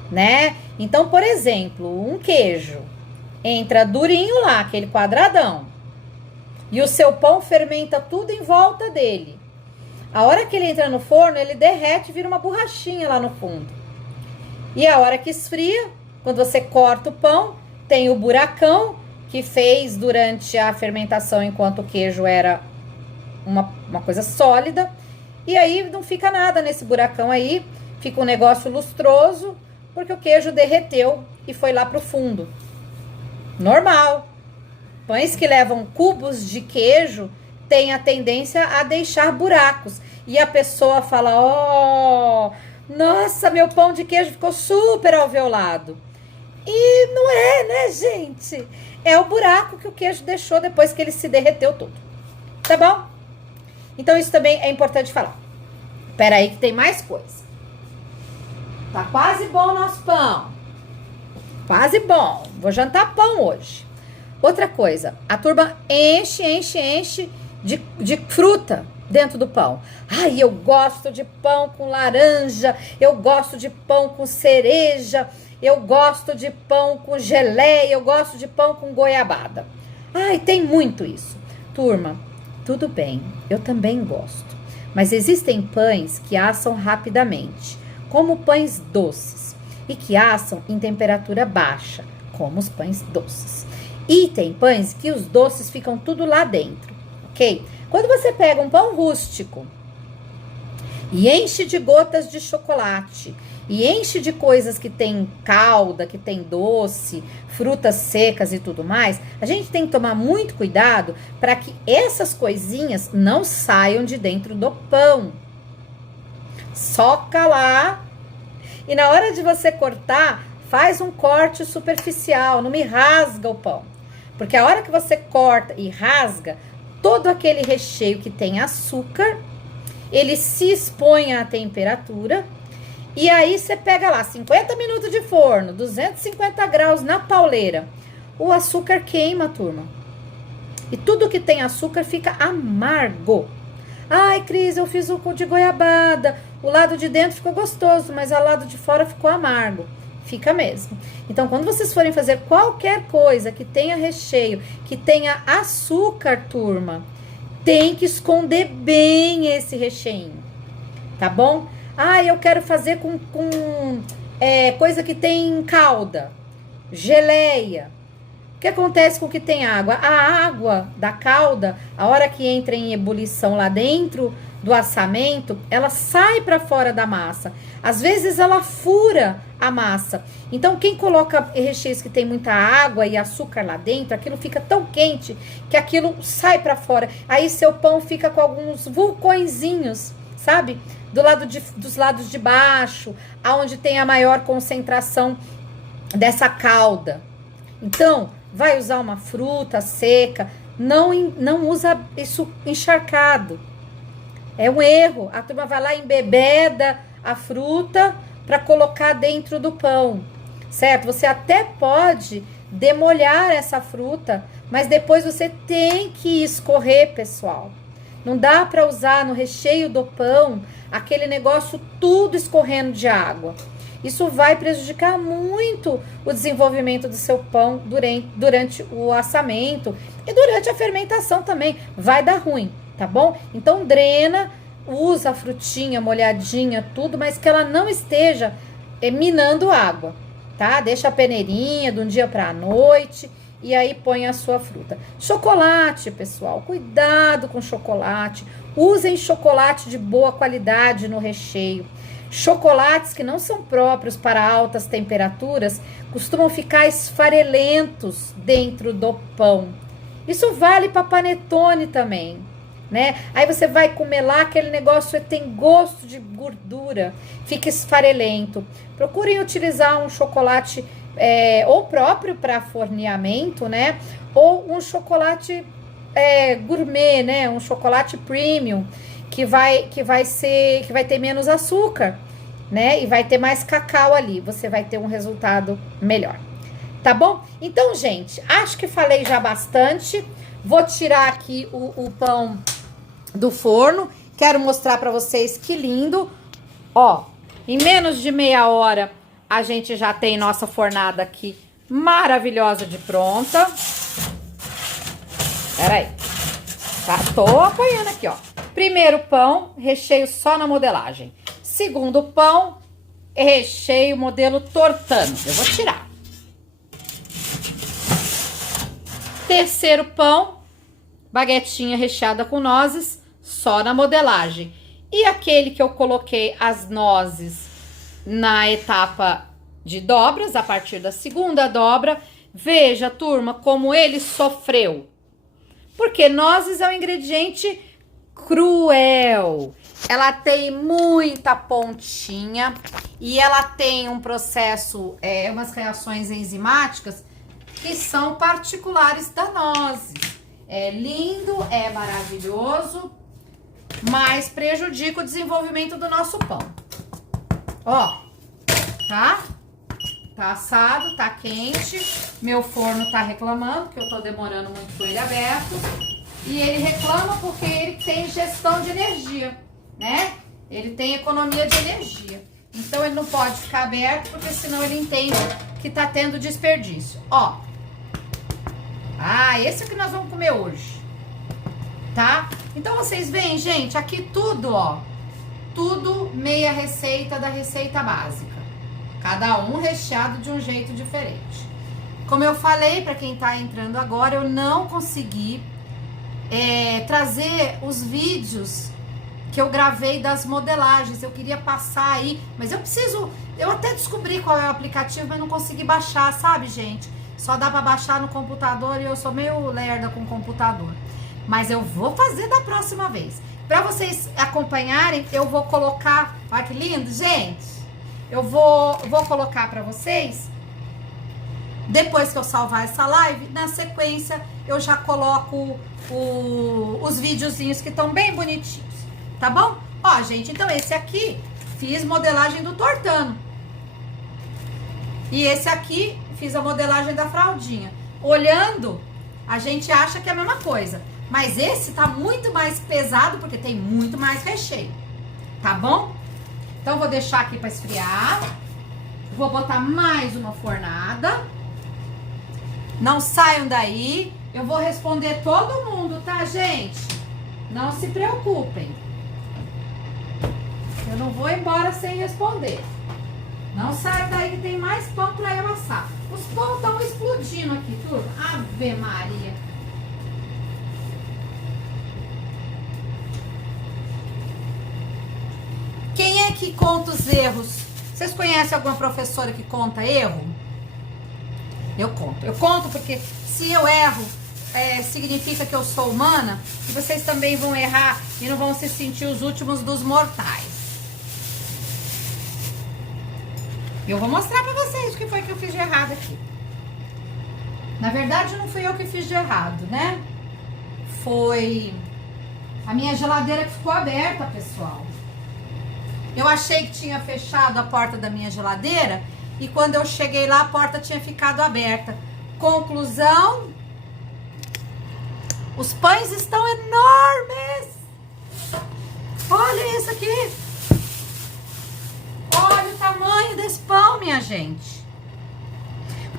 né? Então, por exemplo, um queijo entra durinho lá, aquele quadradão, e o seu pão fermenta tudo em volta dele. A hora que ele entra no forno, ele derrete e vira uma borrachinha lá no fundo. E a hora que esfria, quando você corta o pão, tem o buracão que fez durante a fermentação enquanto o queijo era uma coisa sólida. E aí não fica nada nesse buracão aí, fica um negócio lustroso, porque o queijo derreteu e foi lá pro fundo. Normal. Pães que levam cubos de queijo têm a tendência a deixar buracos. E a pessoa fala, nossa, meu pão de queijo ficou super alveolado. E não é, né, gente? É o buraco que o queijo deixou depois que ele se derreteu todo. Tá bom? Então, isso também é importante falar. Espera aí que tem mais coisa. Tá quase bom o nosso pão. Quase bom. Vou jantar pão hoje. Outra coisa, a turma enche de fruta dentro do pão. Ai, eu gosto de pão com laranja, eu gosto de pão com cereja, eu gosto de pão com geleia, eu gosto de pão com goiabada. Ai, tem muito isso. Turma, tudo bem, eu também gosto. Mas existem pães que assam rapidamente, como pães doces, e que assam em temperatura baixa, como os pães doces. E tem pães que os doces ficam tudo lá dentro, ok? Quando você pega um pão rústico e enche de gotas de chocolate, e enche de coisas que tem calda, que tem doce, frutas secas e tudo mais, a gente tem que tomar muito cuidado para que essas coisinhas não saiam de dentro do pão. Soca lá e na hora de você cortar, faz um corte superficial, não me rasga o pão. Porque a hora que você corta e rasga, todo aquele recheio que tem açúcar, ele se expõe à temperatura. E aí você pega lá 50 minutos de forno, 250 graus na pauleira. O açúcar queima, turma. E tudo que tem açúcar fica amargo. Ai, Cris, eu fiz o de goiabada. O lado de dentro ficou gostoso, mas o lado de fora ficou amargo. Fica mesmo. Então, quando vocês forem fazer qualquer coisa que tenha recheio, que tenha açúcar, turma, tem que esconder bem esse recheinho. Tá bom? Ah, eu quero fazer com coisa que tem calda, geleia. O que acontece com o que tem água? A água da calda, a hora que entra em ebulição lá dentro do assamento, ela sai para fora da massa. Às vezes ela fura a massa. Então, quem coloca recheios que tem muita água e açúcar lá dentro, aquilo fica tão quente que aquilo sai para fora. Aí seu pão fica com alguns vulcõezinhos, sabe? Dos lados de baixo, aonde tem a maior concentração dessa calda. Então, vai usar uma fruta seca, não usa isso encharcado. É um erro. A turma vai lá e embebeda a fruta para colocar dentro do pão, certo? Você até pode demolhar essa fruta, mas depois você tem que escorrer, pessoal. Não dá para usar no recheio do pão aquele negócio tudo escorrendo de água. Isso vai prejudicar muito o desenvolvimento do seu pão durante o assamento e durante a fermentação também. Vai dar ruim, tá bom? Então drena, usa a frutinha molhadinha, tudo, mas que ela não esteja minando água, tá? Deixa a peneirinha de um dia para a noite e aí põe a sua fruta. Chocolate, pessoal, cuidado com chocolate. Usem chocolate de boa qualidade no recheio. Chocolates que não são próprios para altas temperaturas costumam ficar esfarelentos dentro do pão. Isso vale para panetone também, né? Aí você vai comer lá, aquele negócio tem gosto de gordura, fica esfarelento. Procurem utilizar um chocolate ou próprio para forneamento, né? Ou um chocolate gourmet, né? Um chocolate premium que vai ter menos açúcar, né? E vai ter mais cacau ali. Você vai ter um resultado melhor. Tá bom? Então, gente, acho que falei já bastante. Vou tirar aqui o pão do forno. Quero mostrar para vocês que lindo. Ó, em menos de meia hora a gente já tem nossa fornada aqui maravilhosa de pronta. Pera aí. Tá, tô apanhando aqui, ó. Primeiro pão, recheio só na modelagem. Segundo pão, recheio modelo tortano. Eu vou tirar. Terceiro pão, baguetinha recheada com nozes, só na modelagem. E aquele que eu coloquei as nozes na etapa de dobras, a partir da segunda dobra. Veja, turma, como ele sofreu. Porque nozes é um ingrediente cruel. Ela tem muita pontinha e ela tem um processo, umas reações enzimáticas que são particulares da nozes. É lindo, é maravilhoso, mas prejudica o desenvolvimento do nosso pão. Ó, tá? Tá assado, tá quente. Meu forno tá reclamando que eu tô demorando muito com ele aberto. E ele reclama porque ele tem gestão de energia, né? Ele tem economia de energia. Então ele não pode ficar aberto porque senão ele entende que tá tendo desperdício. Ó. Ah, esse é o que nós vamos comer hoje. Tá? Então vocês veem, gente, aqui tudo, ó. Tudo meia receita da receita básica. Cada um recheado de um jeito diferente. Como eu falei, para quem tá entrando agora, eu não consegui trazer os vídeos que eu gravei das modelagens. Eu queria passar aí, mas eu até descobri qual é o aplicativo, mas não consegui baixar, sabe, gente? Só dá pra baixar no computador e eu sou meio lerda com o computador. Mas eu vou fazer da próxima vez. Pra vocês acompanharem, eu vou colocar... Olha que lindo, gente! Eu vou colocar pra vocês, depois que eu salvar essa live, na sequência eu já coloco os videozinhos que estão bem bonitinhos, tá bom? Ó, gente, então esse aqui, fiz modelagem do Tortano. E esse aqui, fiz a modelagem da fraldinha. Olhando, a gente acha que é a mesma coisa. Mas esse tá muito mais pesado, porque tem muito mais recheio. Tá bom? Então, vou deixar aqui pra esfriar. Vou botar mais uma fornada. Não saiam daí. Eu vou responder todo mundo, tá, gente? Não se preocupem. Eu não vou embora sem responder. Não saiam daí que tem mais pão pra eu assar. Os pão estão explodindo aqui, tudo. Ave Maria. Quem é que conta os erros? Vocês conhecem alguma professora que conta erro? Eu conto. Eu conto porque se eu erro, significa que eu sou humana e vocês também vão errar e não vão se sentir os últimos dos mortais. Eu vou mostrar pra vocês o que foi que eu fiz de errado aqui. Na verdade, não fui eu que fiz de errado, né? Foi a minha geladeira que ficou aberta, pessoal. Eu achei que tinha fechado a porta da minha geladeira e quando eu cheguei lá, a porta tinha ficado aberta. Conclusão, os pães estão enormes. Olha isso aqui. Olha o tamanho desse pão, minha gente.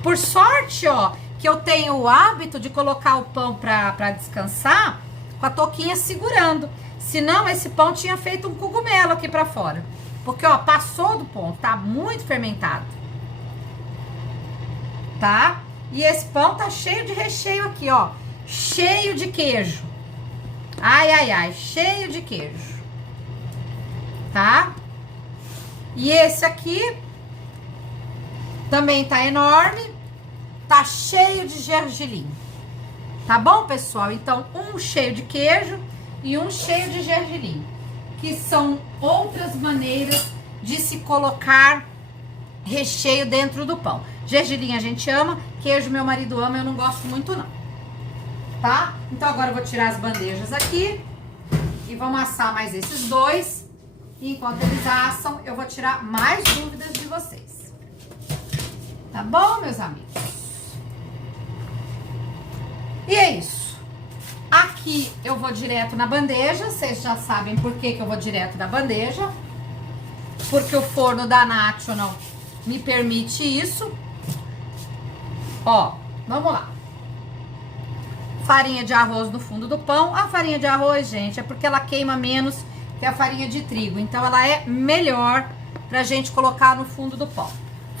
Por sorte, ó, que eu tenho o hábito de colocar o pão pra descansar com a touquinha segurando. Senão, esse pão tinha feito um cogumelo aqui pra fora. Porque, ó, passou do ponto, tá muito fermentado. Tá? E esse pão tá cheio de recheio aqui, ó. Cheio de queijo. Ai, ai, ai, cheio de queijo. Tá? E esse aqui também tá enorme. Tá cheio de gergelim. Tá bom, pessoal? Então, um cheio de queijo e um cheio de gergelim, que são outras maneiras de se colocar recheio dentro do pão. Gergelim a gente ama, queijo meu marido ama, eu não gosto muito não, tá? Então agora eu vou tirar as bandejas aqui e vamos assar mais esses dois. E enquanto eles assam, eu vou tirar mais dúvidas de vocês. Tá bom, meus amigos? E é isso. Aqui eu vou direto na bandeja, vocês já sabem por que eu vou direto na bandeja. Porque o forno da National me permite isso. Ó, vamos lá. Farinha de arroz no fundo do pão. A farinha de arroz, gente, é porque ela queima menos que a farinha de trigo. Então ela é melhor pra gente colocar no fundo do pão.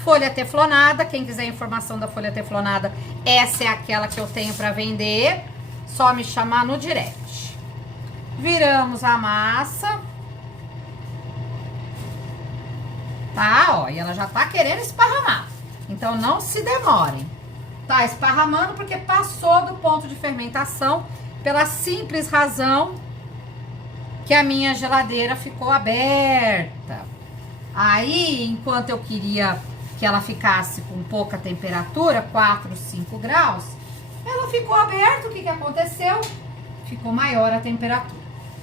Folha teflonada, quem quiser informação da folha teflonada, essa é aquela que eu tenho pra vender. Só me chamar no direct. Viramos a massa. Tá, ó, e ela já tá querendo esparramar. Então, não se demorem. Tá esparramando porque passou do ponto de fermentação pela simples razão que a minha geladeira ficou aberta. Aí, enquanto eu queria que ela ficasse com pouca temperatura, 4, 5 graus, ela ficou aberta. O que aconteceu? Ficou maior a temperatura.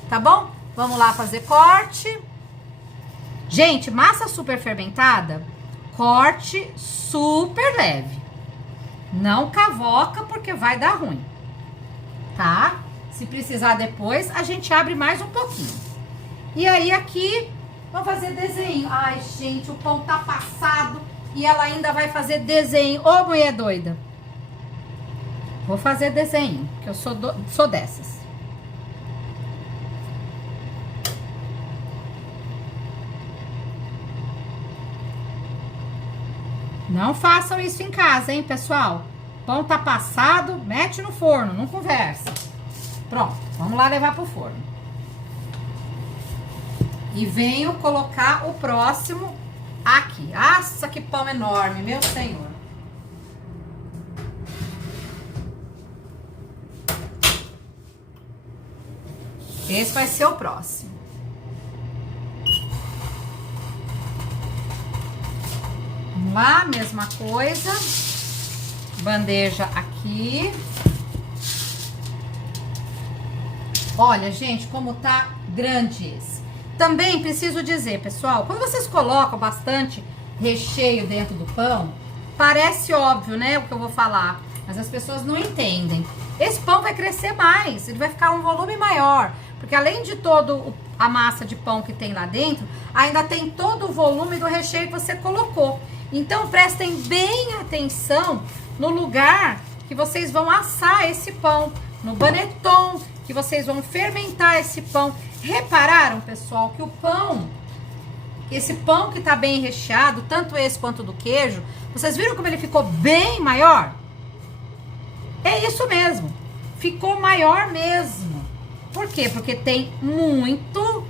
Tá bom? Vamos lá fazer corte. Gente, massa super fermentada, corte super leve. Não cavoca porque vai dar ruim, tá? Se precisar depois, a gente abre mais um pouquinho. E aí aqui, vamos fazer desenho. Ai, gente, o pão tá passado e ela ainda vai fazer desenho. Ô, mulher doida. Vou fazer desenho, que eu sou dessas. Não façam isso em casa, hein, pessoal? Pão tá passado, mete no forno, não conversa. Pronto, vamos lá levar pro forno. E venho colocar o próximo aqui. Nossa, que pão enorme, meu senhor. Esse vai ser o próximo. Vamos lá, mesma coisa. Bandeja aqui. Olha, gente, como tá grande esse. Também preciso dizer, pessoal, quando vocês colocam bastante recheio dentro do pão, parece óbvio, né, o que eu vou falar, mas as pessoas não entendem. Esse pão vai crescer mais, ele vai ficar um volume maior, porque além de todo a massa de pão que tem lá dentro, ainda tem todo o volume do recheio que você colocou. Então, prestem bem atenção no lugar que vocês vão assar esse pão, no baneton, que vocês vão fermentar esse pão. Repararam, pessoal, que o pão, esse pão que tá bem recheado, tanto esse quanto do queijo, vocês viram como ele ficou bem maior? É isso mesmo, ficou maior mesmo. Por quê? Porque tem muito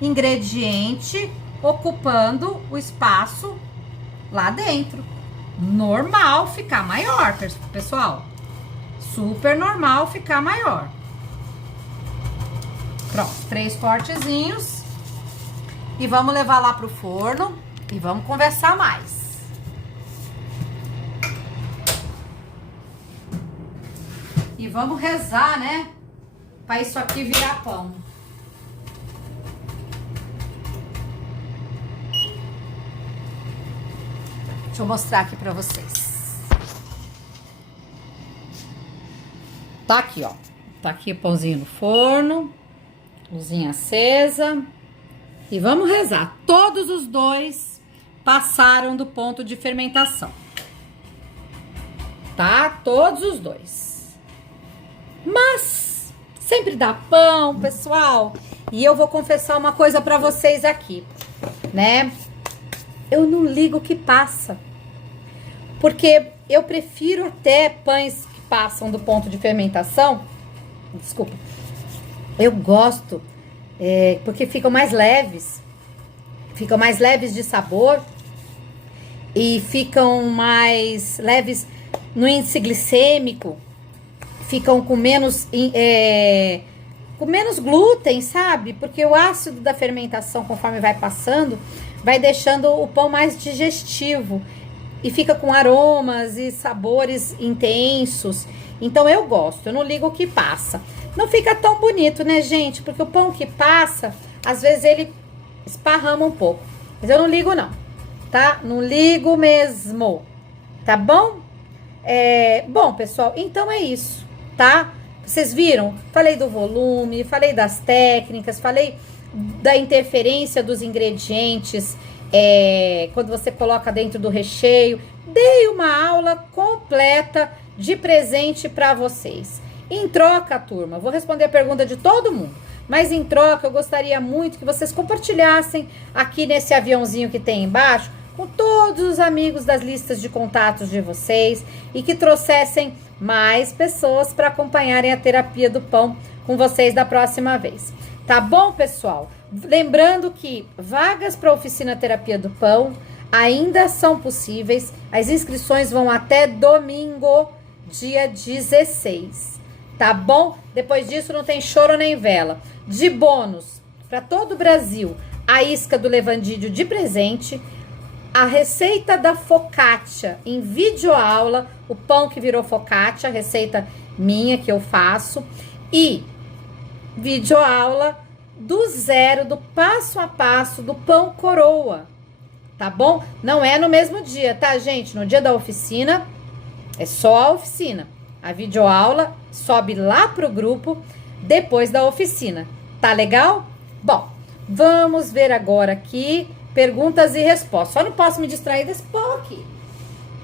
ingrediente ocupando o espaço lá dentro. Normal ficar maior, pessoal. Super normal ficar maior. Pronto, 3 cortezinhos. E vamos levar lá pro forno e vamos conversar mais. E vamos rezar, né? Pra isso aqui virar pão. Deixa eu mostrar aqui pra vocês. Tá aqui, ó. Tá aqui o pãozinho no forno. Luzinha acesa. E vamos rezar. Todos os dois passaram do ponto de fermentação. Tá? Todos os dois. Mas sempre dá pão, pessoal. E eu vou confessar uma coisa pra vocês aqui, né? Eu não ligo o que passa. Porque eu prefiro até pães que passam do ponto de fermentação. Desculpa. Eu gosto, porque ficam mais leves. Ficam mais leves de sabor. E ficam mais leves no índice glicêmico. Ficam com menos glúten, sabe? Porque o ácido da fermentação, conforme vai passando, vai deixando o pão mais digestivo. E fica com aromas e sabores intensos. Então eu gosto, eu não ligo o que passa. Não fica tão bonito, né, gente? Porque o pão que passa, às vezes ele esparrama um pouco. Mas eu não ligo não, tá? Não ligo mesmo, tá bom? Bom, pessoal, então é isso, tá? Vocês viram? Falei do volume, falei das técnicas, falei da interferência dos ingredientes, quando você coloca dentro do recheio. Dei uma aula completa de presente para vocês. Em troca, turma, vou responder a pergunta de todo mundo, mas em troca eu gostaria muito que vocês compartilhassem aqui nesse aviãozinho que tem embaixo com todos os amigos das listas de contatos de vocês e que trouxessem mais pessoas para acompanharem a terapia do pão com vocês da próxima vez. Tá bom, pessoal? Lembrando que vagas para a oficina Terapia do Pão ainda são possíveis. As inscrições vão até domingo, dia 16. Tá bom? Depois disso não tem choro nem vela. De bônus, para todo o Brasil, a isca do Levandídio de presente, a receita da focaccia em videoaula, o pão que virou focaccia, receita minha que eu faço, e videoaula do zero, do passo a passo do pão coroa, tá bom? Não é no mesmo dia, tá, gente? No dia da oficina, é só a oficina. A videoaula sobe lá pro grupo depois da oficina. Tá legal? Bom, vamos ver agora aqui perguntas e respostas. Só não posso me distrair desse pão aqui.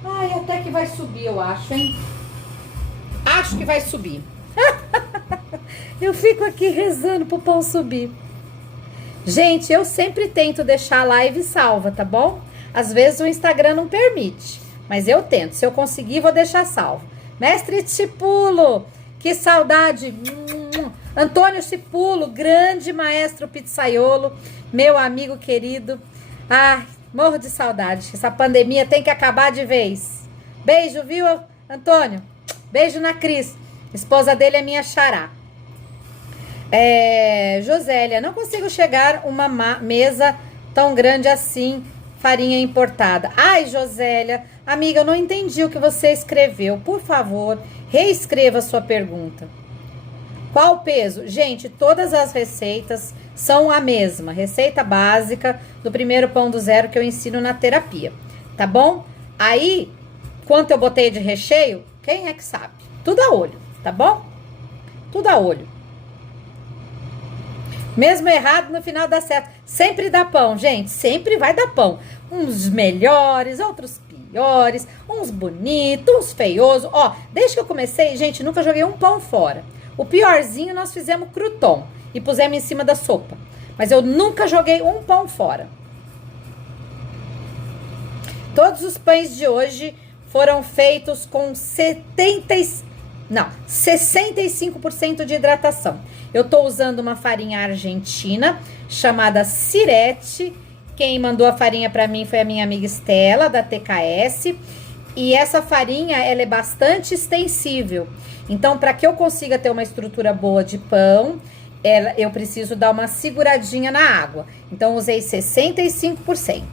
Ai, até que vai subir, eu acho, hein? Acho que vai subir. Eu fico aqui rezando pro pão subir. Gente, eu sempre tento deixar a live salva, tá bom? Às vezes o Instagram não permite, mas eu tento. Se eu conseguir, vou deixar salvo. Mestre Tipulo, Que saudade. Antônio Cipulo, grande maestro pizzaiolo, meu amigo querido. Ai, morro de saudade. Essa pandemia tem que acabar de vez. Beijo, viu, Antônio? Beijo na Cris. Esposa dele é minha xará. Josélia, não consigo chegar uma mesa tão grande assim, farinha importada. Ai, Josélia, amiga, eu não entendi o que você escreveu. Por favor, reescreva a sua pergunta. Qual o peso? Gente, todas as receitas são a mesma. Receita básica do primeiro pão do zero que eu ensino na terapia. Tá bom? Aí, quanto eu botei de recheio, quem é que sabe? Tudo a olho, tá bom? Tudo a olho. Mesmo errado, no final dá certo. Sempre dá pão, gente. Sempre vai dar pão. Uns melhores, outros piores. Uns bonitos, uns feiosos. Ó, desde que eu comecei, gente, nunca joguei um pão fora. O piorzinho nós fizemos crouton e pusemos em cima da sopa. Mas eu nunca joguei um pão fora. Todos os pães de hoje foram feitos com 65% de hidratação. Eu tô usando uma farinha argentina chamada Sirete. Quem mandou a farinha para mim foi a minha amiga Estela, da TKS. E essa farinha, ela é bastante extensível. Então, para que eu consiga ter uma estrutura boa de pão, eu preciso dar uma seguradinha na água. Então, usei 65%.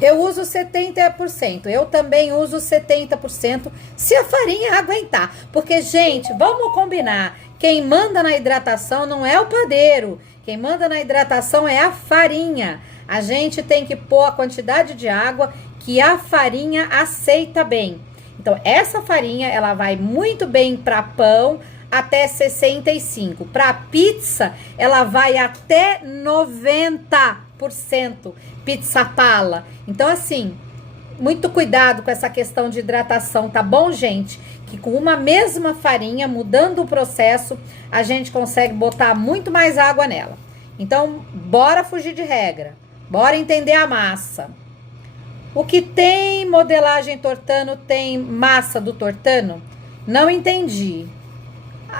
Eu uso 70%. Eu também uso 70% se a farinha aguentar. Porque, gente, vamos combinar. Quem manda na hidratação não é o padeiro. Quem manda na hidratação é a farinha. A gente tem que pôr a quantidade de água que a farinha aceita bem. Então, essa farinha, ela vai muito bem para pão até 65%. Para pizza, ela vai até 90%. Pizza pala. Então, assim, muito cuidado com essa questão de hidratação, tá bom, gente? Que com uma mesma farinha, mudando o processo, a gente consegue botar muito mais água nela. Então, bora fugir de regra. Bora entender a massa. O que tem modelagem Tortano tem massa do Tortano? Não entendi.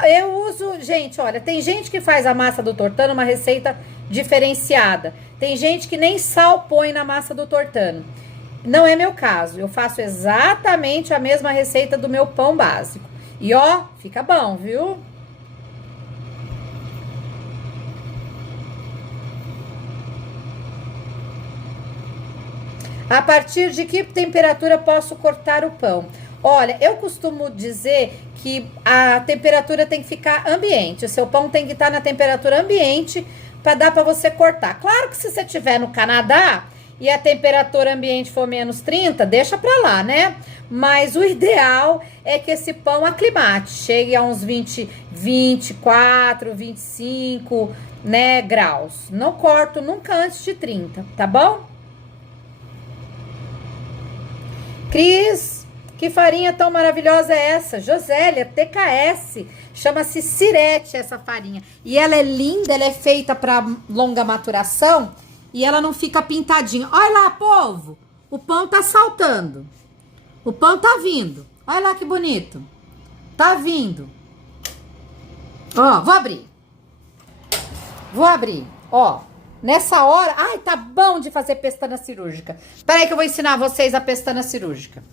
Eu uso, gente, olha, tem gente que faz a massa do Tortano uma receita diferenciada. Tem gente que nem sal põe na massa do Tortano. Não é meu caso. Eu faço exatamente a mesma receita do meu pão básico. E ó, fica bom, viu? A partir de que temperatura posso cortar o pão? Olha, eu costumo dizer que a temperatura tem que ficar ambiente. O seu pão tem que estar na temperatura ambiente para dar para você cortar. Claro que se você estiver no Canadá e a temperatura ambiente for menos 30, deixa para lá, né? Mas o ideal é que esse pão aclimate, chegue a uns 24, 25, né, graus. Não corto nunca antes de 30, tá bom? Cris, que farinha tão maravilhosa é essa? Josélia, TKS, chama-se Sirete essa farinha. E ela é linda, ela é feita para longa maturação e ela não fica pintadinha. Olha lá, povo, o pão tá saltando. O pão tá vindo. Olha lá que bonito. Tá vindo. Ó, vou abrir. Vou abrir, ó. Nessa hora... Ai, tá bom de fazer pestana cirúrgica. Peraí que eu vou ensinar vocês a pestana cirúrgica.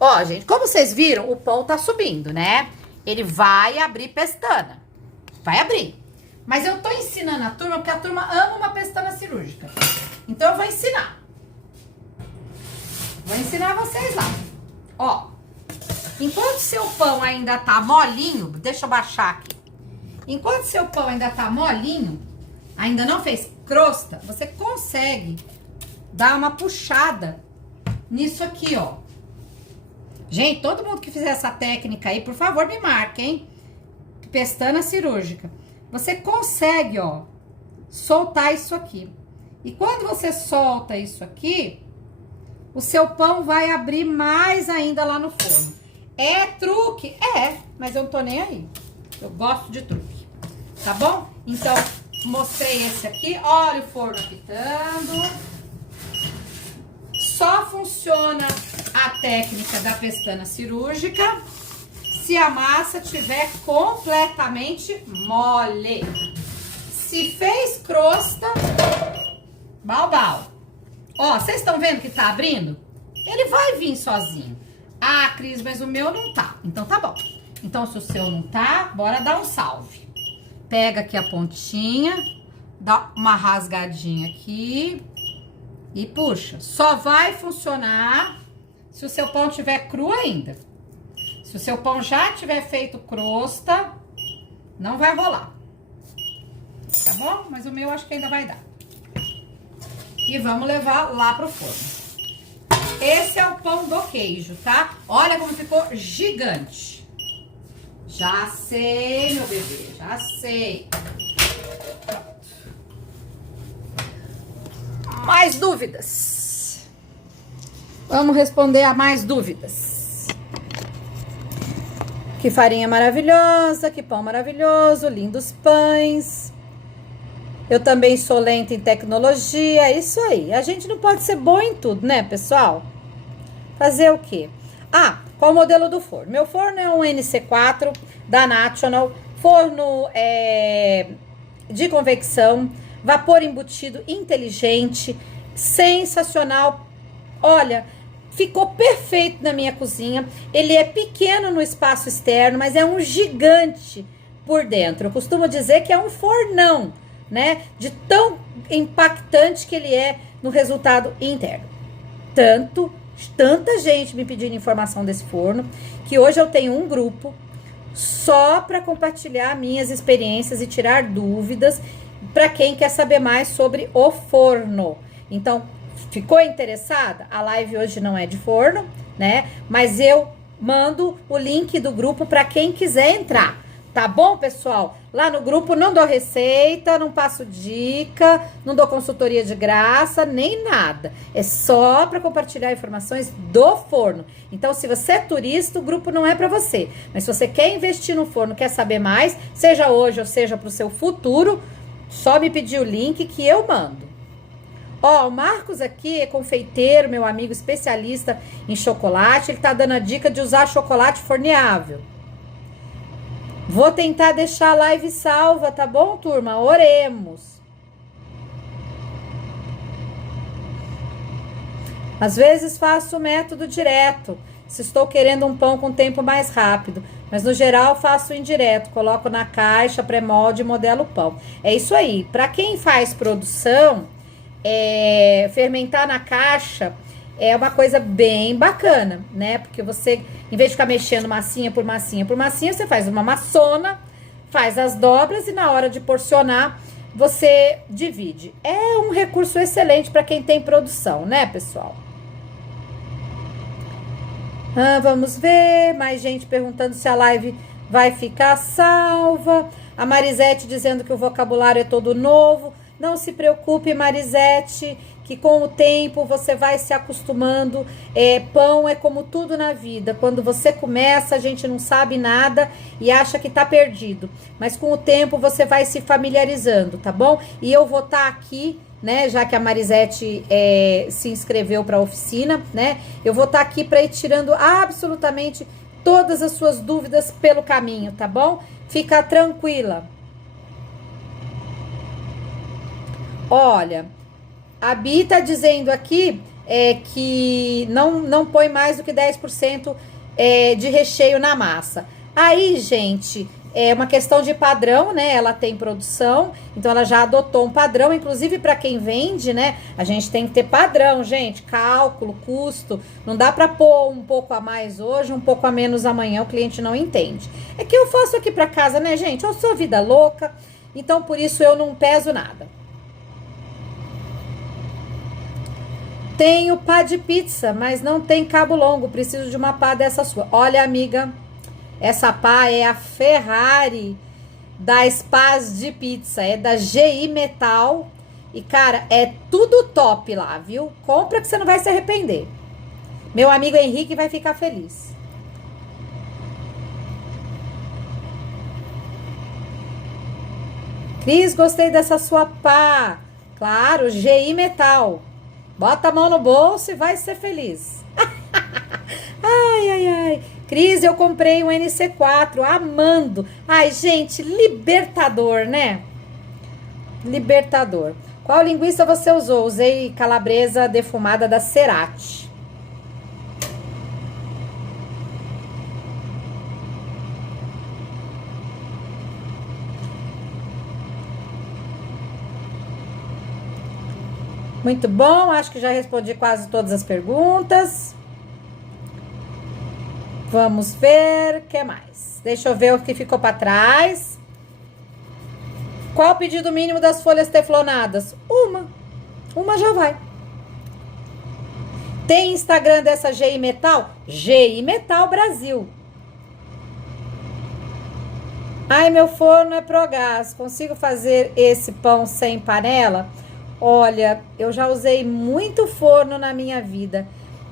Ó, gente, como vocês viram, o pão tá subindo, né? Ele vai abrir pestana. Vai abrir. Mas eu tô ensinando a turma porque a turma ama uma pestana cirúrgica. Então eu vou ensinar. Vou ensinar vocês lá. Ó. Enquanto seu pão ainda tá molinho... Deixa eu baixar aqui. Enquanto seu pão ainda tá molinho... Ainda não fez crosta, você consegue dar uma puxada nisso aqui, ó. Gente, todo mundo que fizer essa técnica aí, por favor, me marque, hein? Pestana cirúrgica. Você consegue, ó, soltar isso aqui. E quando você solta isso aqui, o seu pão vai abrir mais ainda lá no forno. É truque? É, mas eu não tô nem aí. Eu gosto de truque, tá bom? Então... Mostrei esse aqui, olha o forno apitando. Só funciona a técnica da pestana cirúrgica se a massa tiver completamente mole. Se fez crosta, bal. Ó, vocês estão vendo que tá abrindo? Ele vai vir sozinho. Ah, Cris, mas o meu não tá. Então tá bom. Então se o seu não tá, bora dar um salve. Pega aqui a pontinha, dá uma rasgadinha aqui e puxa. Só vai funcionar se o seu pão tiver cru ainda. Se o seu pão já tiver feito crosta, não vai rolar. Tá bom? Mas o meu acho que ainda vai dar. E vamos levar lá pro forno. Esse é o pão do queijo, tá? Olha como ficou gigante. Já sei, meu bebê, já sei. Pronto. Mais dúvidas? Vamos responder a mais dúvidas. Que farinha maravilhosa, que pão maravilhoso, lindos pães. Eu também sou lenta em tecnologia, é isso aí. A gente não pode ser bom em tudo, né, pessoal? Fazer o quê? Ah, qual o modelo do forno? Meu forno é um NC4 da National, forno de convecção, vapor embutido inteligente, sensacional. Olha, ficou perfeito na minha cozinha. Ele é pequeno no espaço externo, mas é um gigante por dentro. Eu costumo dizer que é um fornão, né? De tão impactante que ele é no resultado interno. Tanta gente me pedindo informação desse forno, que hoje eu tenho um grupo só para compartilhar minhas experiências e tirar dúvidas para quem quer saber mais sobre o forno. Então, ficou interessada? A live hoje não é de forno, né? Mas eu mando o link do grupo para quem quiser entrar. Tá bom, pessoal? Lá no grupo não dou receita, não passo dica, não dou consultoria de graça, nem nada. É só para compartilhar informações do forno. Então, se você é turista, o grupo não é para você. Mas se você quer investir no forno, quer saber mais, seja hoje ou seja para o seu futuro, só me pedir o link que eu mando. Ó, o Marcos aqui é confeiteiro, meu amigo especialista em chocolate. Ele tá dando a dica de usar chocolate forneável. Vou tentar deixar a live salva, tá bom, turma? Oremos. Às vezes faço o método direto, se estou querendo um pão com tempo mais rápido. Mas no geral faço indireto, coloco na caixa, pré-molde e modelo o pão. É isso aí. Para quem faz produção, fermentar na caixa é uma coisa bem bacana, né? Porque você, em vez de ficar mexendo massinha por massinha por massinha, você faz uma maçona, faz as dobras e na hora de porcionar, você divide. É um recurso excelente para quem tem produção, né, pessoal? Vamos ver, mais gente perguntando se a live vai ficar salva. A Marisete dizendo que o vocabulário é todo novo. Não se preocupe, Marisete, que com o tempo você vai se acostumando. Pão é como tudo na vida. Quando você começa, a gente não sabe nada e acha que tá perdido. Mas com o tempo você vai se familiarizando, tá bom? E eu vou estar aqui, né? Já que a Marisete se inscreveu para a oficina, né? Eu vou estar aqui para ir tirando absolutamente todas as suas dúvidas pelo caminho, tá bom? Fica tranquila. Olha, a Bi tá dizendo aqui que não põe mais do que 10% de recheio na massa. Aí, gente, é uma questão de padrão, né? Ela tem produção, então ela já adotou um padrão, inclusive para quem vende, né? A gente tem que ter padrão, gente, cálculo, custo. Não dá para pôr um pouco a mais hoje, um pouco a menos amanhã, o cliente não entende. É que eu faço aqui para casa, né, gente? Eu sou vida louca, então por isso eu não peso nada. Tenho pá de pizza, mas não tem cabo longo. Preciso de uma pá dessa sua. Olha, amiga, essa pá é a Ferrari das pás de pizza. É da GI Metal. E, cara, é tudo top lá, viu? Compra que você não vai se arrepender. Meu amigo Henrique vai ficar feliz. Cris, gostei dessa sua pá. Claro, GI Metal. Bota a mão no bolso e vai ser feliz. Ai, ai, ai. Cris, eu comprei um NC4, amando. Ai, gente, libertador, né? Libertador. Qual linguiça você usou? Usei calabresa defumada da Cerati. Muito bom, acho que já respondi quase todas as perguntas. Vamos ver, o que mais? Deixa eu ver o que ficou para trás. Qual o pedido mínimo das folhas teflonadas? Uma já vai. Tem Instagram dessa GI Metal? GI Metal Brasil. Ai, meu forno é Progás. Consigo fazer esse pão sem panela? Olha, eu já usei muito forno na minha vida,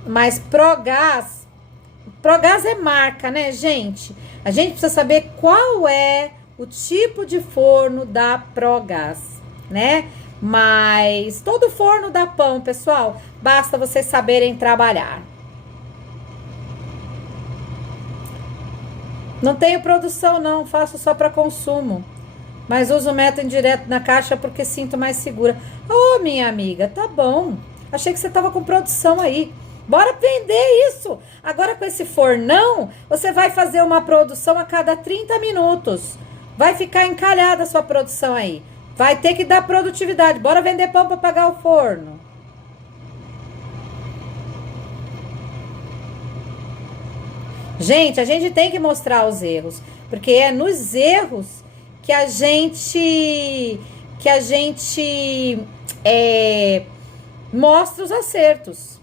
mas Progás é marca, né, gente? A gente precisa saber qual é o tipo de forno da Progás, né? Mas todo forno dá pão, pessoal. Basta vocês saberem trabalhar. Não tenho produção, não. Faço só para consumo. Mas uso o método indireto na caixa porque sinto mais segura. Ô, minha amiga, tá bom. Achei que você tava com produção aí. Bora vender isso. Agora com esse fornão, você vai fazer uma produção a cada 30 minutos. Vai ficar encalhada a sua produção aí. Vai ter que dar produtividade. Bora vender pão para pagar o forno. Gente, a gente tem que mostrar os erros. Porque é nos erros que a gente mostra os acertos.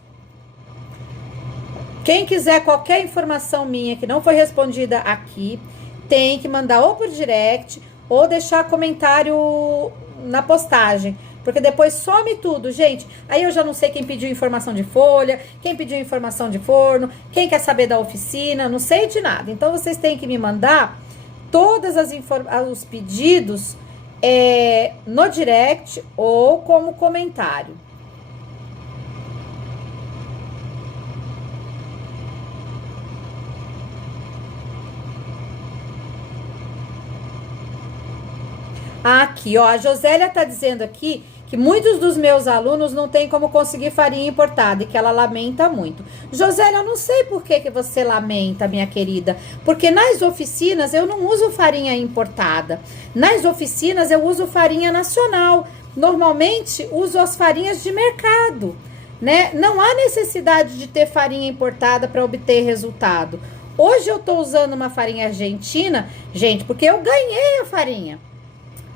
Quem quiser qualquer informação minha que não foi respondida aqui, tem que mandar ou por direct ou deixar comentário na postagem, porque depois some tudo, gente. Aí eu já não sei quem pediu informação de folha, quem pediu informação de forno, quem quer saber da oficina, não sei de nada. Então vocês têm que me mandar todas os pedidos no direct ou como comentário. Aqui, ó, a Josélia tá dizendo aqui que muitos dos meus alunos não têm como conseguir farinha importada e que ela lamenta muito. Josélia, eu não sei por que você lamenta, minha querida, porque nas oficinas eu não uso farinha importada. Nas oficinas eu uso farinha nacional. Normalmente uso as farinhas de mercado, né? Não há necessidade de ter farinha importada para obter resultado. Hoje eu tô usando uma farinha argentina, gente, porque eu ganhei a farinha,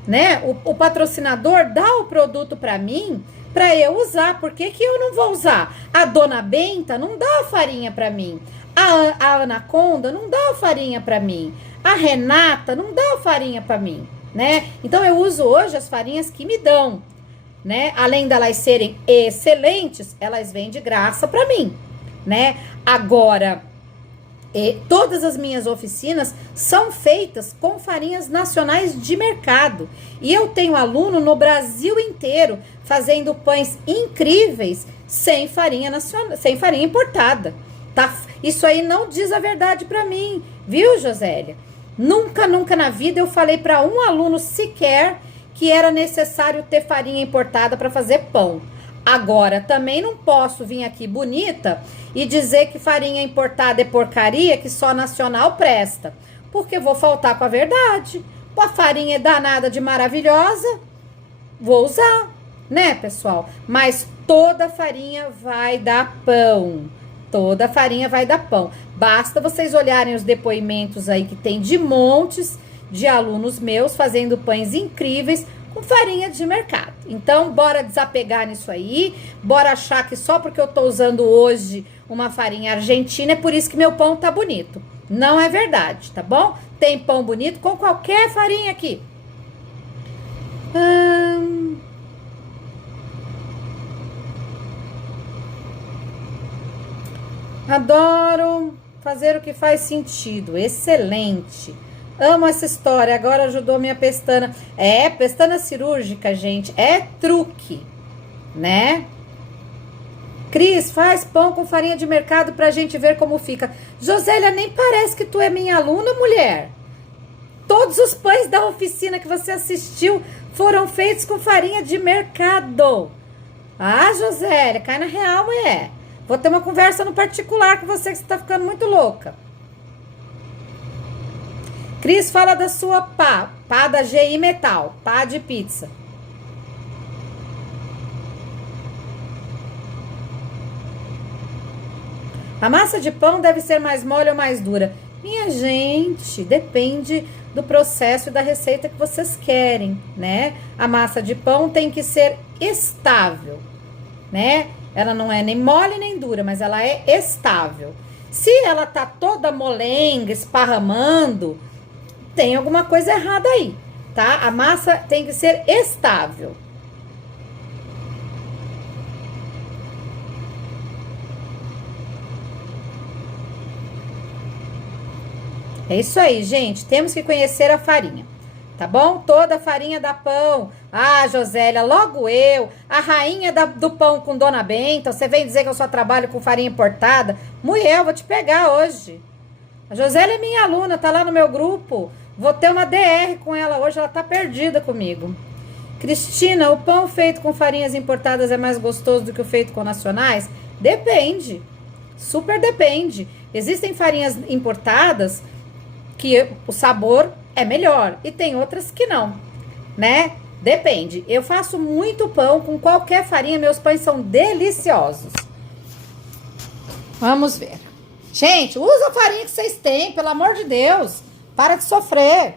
né? O patrocinador dá o produto para mim para eu usar. Por que que eu não vou usar? A Dona Benta não dá a farinha para mim. A Anaconda não dá a farinha para mim. A Renata não dá a farinha para mim, né? Então eu uso hoje as farinhas que me dão, né? Além delas serem excelentes, elas vêm de graça para mim, né? Agora, todas as minhas oficinas são feitas com farinhas nacionais de mercado. E eu tenho aluno no Brasil inteiro fazendo pães incríveis sem farinha nacional, sem farinha importada, tá? Isso aí não diz a verdade para mim, viu, Josélia? Nunca na vida eu falei para um aluno sequer que era necessário ter farinha importada para fazer pão. Agora, também não posso vir aqui bonita e dizer que farinha importada é porcaria, que só nacional presta. Porque vou faltar com a verdade. A farinha é danada de maravilhosa, vou usar, né, pessoal? Mas toda farinha vai dar pão. Toda farinha vai dar pão. Basta vocês olharem os depoimentos aí que tem de montes de alunos meus fazendo pães incríveis com farinha de mercado. Então, bora desapegar nisso aí, bora achar que só porque eu tô usando hoje uma farinha argentina é por isso que meu pão tá bonito. Não é verdade, tá bom? Tem pão bonito com qualquer farinha aqui. Adoro fazer o que faz sentido. Excelente. Amo essa história, agora ajudou minha pestana. Pestana cirúrgica, gente, é truque, né? Cris, faz pão com farinha de mercado pra gente ver como fica. Josélia, nem parece que tu é minha aluna, mulher. Todos os pães da oficina que você assistiu foram feitos com farinha de mercado. Ah, Josélia, cai na real, mulher. Vou ter uma conversa no particular com você, que você tá ficando muito louca. Cris, fala da sua pá da GI Metal, pá de pizza. A massa de pão deve ser mais mole ou mais dura? Minha gente, depende do processo e da receita que vocês querem, né? A massa de pão tem que ser estável, né? Ela não é nem mole nem dura, mas ela é estável. Se ela tá toda molenga, esparramando, tem alguma coisa errada aí, tá? A massa tem que ser estável. É isso aí, gente. Temos que conhecer a farinha, tá bom? Toda farinha dá pão. Ah, Josélia, logo eu, a rainha do pão com Dona Benta. Você vem dizer que eu só trabalho com farinha importada? Mulher, eu vou te pegar hoje. A Josélia é minha aluna, tá lá no meu grupo. Vou ter uma DR com ela hoje, ela tá perdida comigo. Cristina, o pão feito com farinhas importadas é mais gostoso do que o feito com nacionais? Depende. Super depende. Existem farinhas importadas que o sabor é melhor e tem outras que não, né? Depende. Eu faço muito pão com qualquer farinha, meus pães são deliciosos. Vamos ver. Gente, usa a farinha que vocês têm, pelo amor de Deus. Para de sofrer.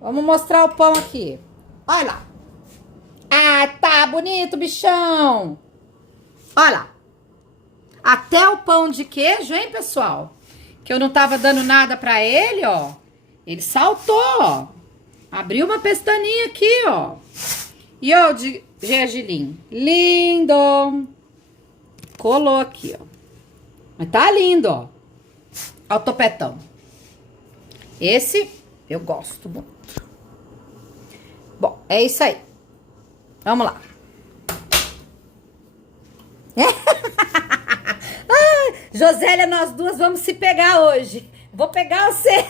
Vamos mostrar o pão aqui. Olha lá. Ah, tá bonito, bichão. Olha lá. Até o pão de queijo, hein, pessoal? Que eu não tava dando nada pra ele, ó. Ele saltou, ó. Abriu uma pestaninha aqui, ó. E ó, de gergelim. Lindo. Colou aqui, ó. Mas tá lindo, ó. Ó o topetão. Esse eu gosto muito. Bom, é isso aí. Vamos lá. Josélia, nós duas vamos se pegar hoje. Vou pegar você.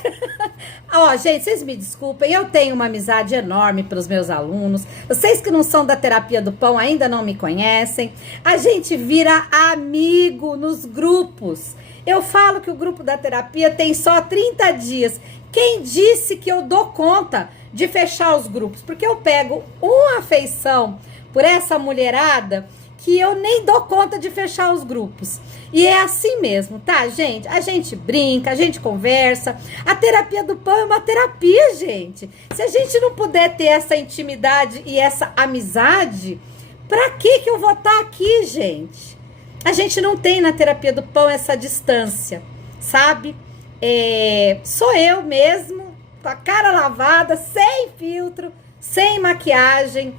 Ó, gente, vocês me desculpem, eu tenho uma amizade enorme pelos meus alunos. Vocês que não são da terapia do pão ainda não me conhecem. A gente vira amigo nos grupos. Eu falo que o grupo da terapia tem só 30 dias. Quem disse que eu dou conta de fechar os grupos? Porque eu pego uma afeição por essa mulherada que eu nem dou conta de fechar os grupos. E é assim mesmo, tá, gente? A gente brinca, a gente conversa. A terapia do pão é uma terapia, gente. Se a gente não puder ter essa intimidade e essa amizade, pra que eu vou estar aqui, gente? A gente não tem na terapia do pão essa distância, sabe? Sou eu mesmo, com a cara lavada, sem filtro, sem maquiagem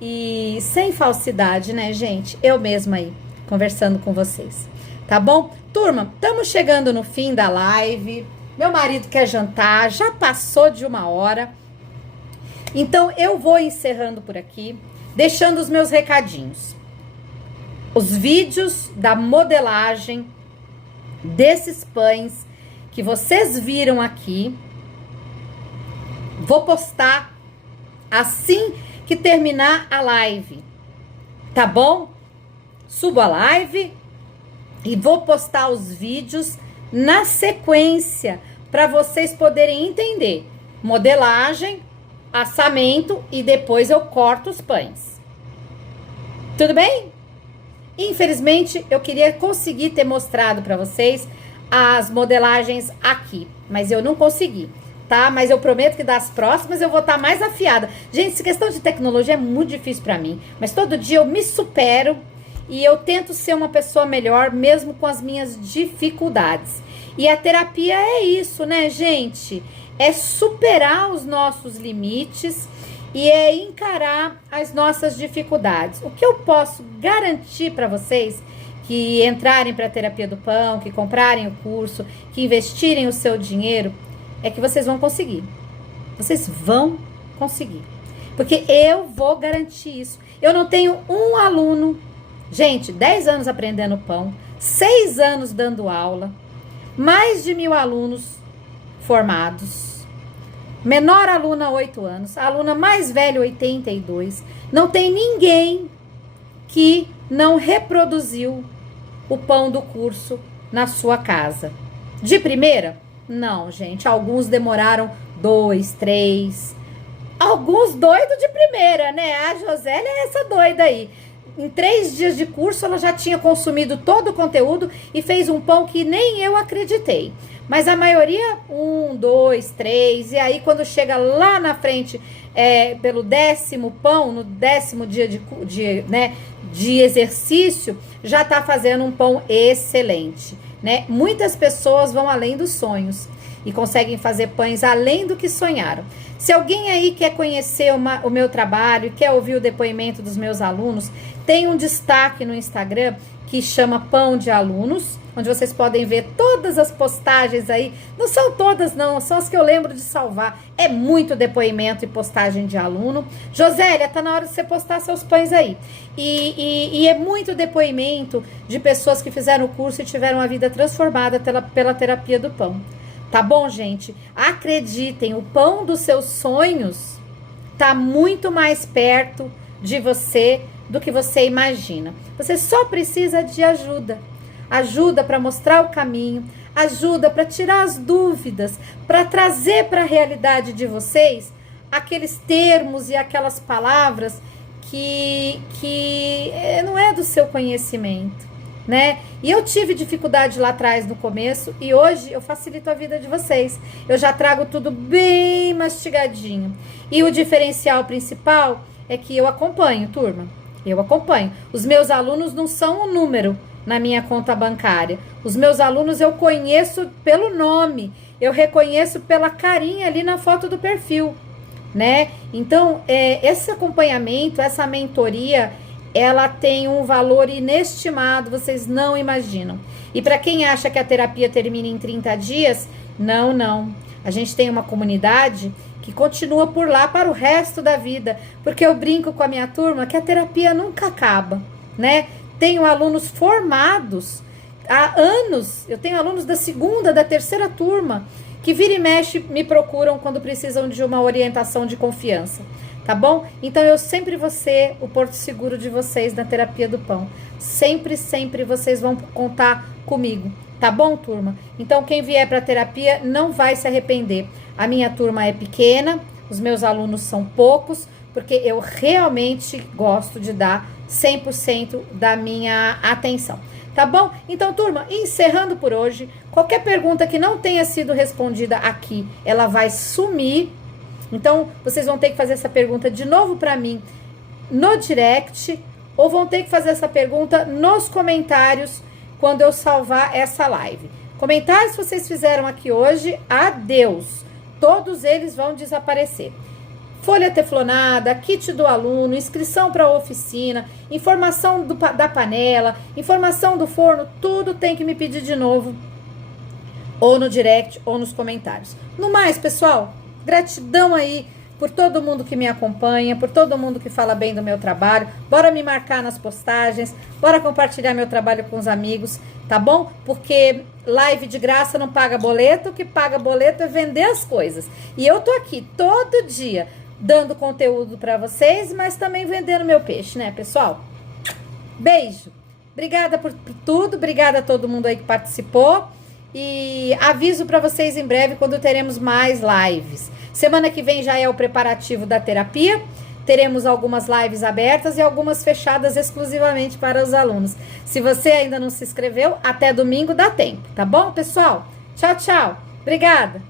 e sem falsidade, né, gente? Eu mesma aí, conversando com vocês. Tá bom? Turma, estamos chegando no fim da live. Meu marido quer jantar, já passou de 1 hora. Então, eu vou encerrando por aqui, deixando os meus recadinhos. Os vídeos da modelagem desses pães que vocês viram aqui, vou postar assim que terminar a live, tá bom? Subo a live e vou postar os vídeos na sequência para vocês poderem entender modelagem, assamento e depois eu corto os pães. Tudo bem? Infelizmente, eu queria conseguir ter mostrado para vocês as modelagens aqui, mas eu não consegui, tá? Mas eu prometo que das próximas eu vou estar mais afiada. Gente, essa questão de tecnologia é muito difícil para mim, mas todo dia eu me supero e eu tento ser uma pessoa melhor, mesmo com as minhas dificuldades. E a terapia é isso, né, gente? É superar os nossos limites e é encarar as nossas dificuldades. O que eu posso garantir para vocês que entrarem para a terapia do pão, que comprarem o curso, que investirem o seu dinheiro, é que vocês vão conseguir. Vocês vão conseguir. Porque eu vou garantir isso. Eu não tenho um aluno Gente, 10 anos aprendendo pão, 6 anos dando aula, mais de 1.000 alunos formados, menor aluna 8 anos, a aluna mais velha 82, não tem ninguém que não reproduziu o pão do curso na sua casa. De primeira? Não, gente, alguns demoraram 2, 3, alguns doidos de primeira, né? A Josélia é essa doida aí. Em 3 dias de curso, ela já tinha consumido todo o conteúdo e fez um pão que nem eu acreditei. Mas a maioria, 1, 2, 3, e aí quando chega lá na frente, pelo 10º pão, no 10º dia de exercício, já tá fazendo um pão excelente, né? Muitas pessoas vão além dos sonhos e conseguem fazer pães além do que sonharam. Se alguém aí quer conhecer o meu trabalho e quer ouvir o depoimento dos meus alunos, tem um destaque no Instagram que chama Pão de Alunos, onde vocês podem ver todas as postagens aí. Não são todas não, são as que eu lembro de salvar. É muito depoimento e postagem de aluno. Josélia, tá na hora de você postar seus pães aí. E é muito depoimento de pessoas que fizeram o curso e tiveram a vida transformada pela terapia do pão. Tá bom, gente? Acreditem, o pão dos seus sonhos tá muito mais perto de você do que você imagina. Você só precisa de ajuda. Ajuda para mostrar o caminho, ajuda para tirar as dúvidas, para trazer para a realidade de vocês aqueles termos e aquelas palavras que não é do seu conhecimento, né? E eu tive dificuldade lá atrás no começo e hoje eu facilito a vida de vocês. Eu já trago tudo bem mastigadinho. E o diferencial principal é que eu acompanho, turma. Eu acompanho. Os meus alunos não são um número na minha conta bancária. Os meus alunos eu conheço pelo nome, eu reconheço pela carinha ali na foto do perfil, né? Então, esse acompanhamento, essa mentoria, ela tem um valor inestimado, vocês não imaginam. E para quem acha que a terapia termina em 30 dias, não. A gente tem uma comunidade que continua por lá para o resto da vida, porque eu brinco com a minha turma que a terapia nunca acaba, né? Tenho alunos formados há anos, eu tenho alunos da 2ª, da 3ª turma, que vira e mexe me procuram quando precisam de uma orientação de confiança, tá bom? Então eu sempre vou ser o porto seguro de vocês na terapia do pão. Sempre vocês vão contar comigo, tá bom, turma? Então quem vier para terapia não vai se arrepender. A minha turma é pequena, os meus alunos são poucos, porque eu realmente gosto de dar 100% da minha atenção, tá bom? Então, turma, encerrando por hoje, qualquer pergunta que não tenha sido respondida aqui, ela vai sumir. Então, vocês vão ter que fazer essa pergunta de novo para mim no direct, ou vão ter que fazer essa pergunta nos comentários quando eu salvar essa live. Comentários que vocês fizeram aqui hoje, adeus. Todos eles vão desaparecer. Folha teflonada, kit do aluno, inscrição para a oficina, informação da panela, informação do forno, tudo tem que me pedir de novo, ou no direct, ou nos comentários. No mais, pessoal, gratidão aí por todo mundo que me acompanha, por todo mundo que fala bem do meu trabalho. Bora me marcar nas postagens, bora compartilhar meu trabalho com os amigos, tá bom? Porque live de graça não paga boleto, o que paga boleto é vender as coisas. E eu tô aqui todo dia dando conteúdo para vocês, mas também vendendo meu peixe, né, pessoal? Beijo. Obrigada por tudo, obrigada a todo mundo aí que participou. E aviso para vocês em breve quando teremos mais lives. Semana que vem já é o preparativo da terapia. Teremos algumas lives abertas e algumas fechadas exclusivamente para os alunos. Se você ainda não se inscreveu, até domingo dá tempo, tá bom, pessoal? Tchau, tchau. Obrigada.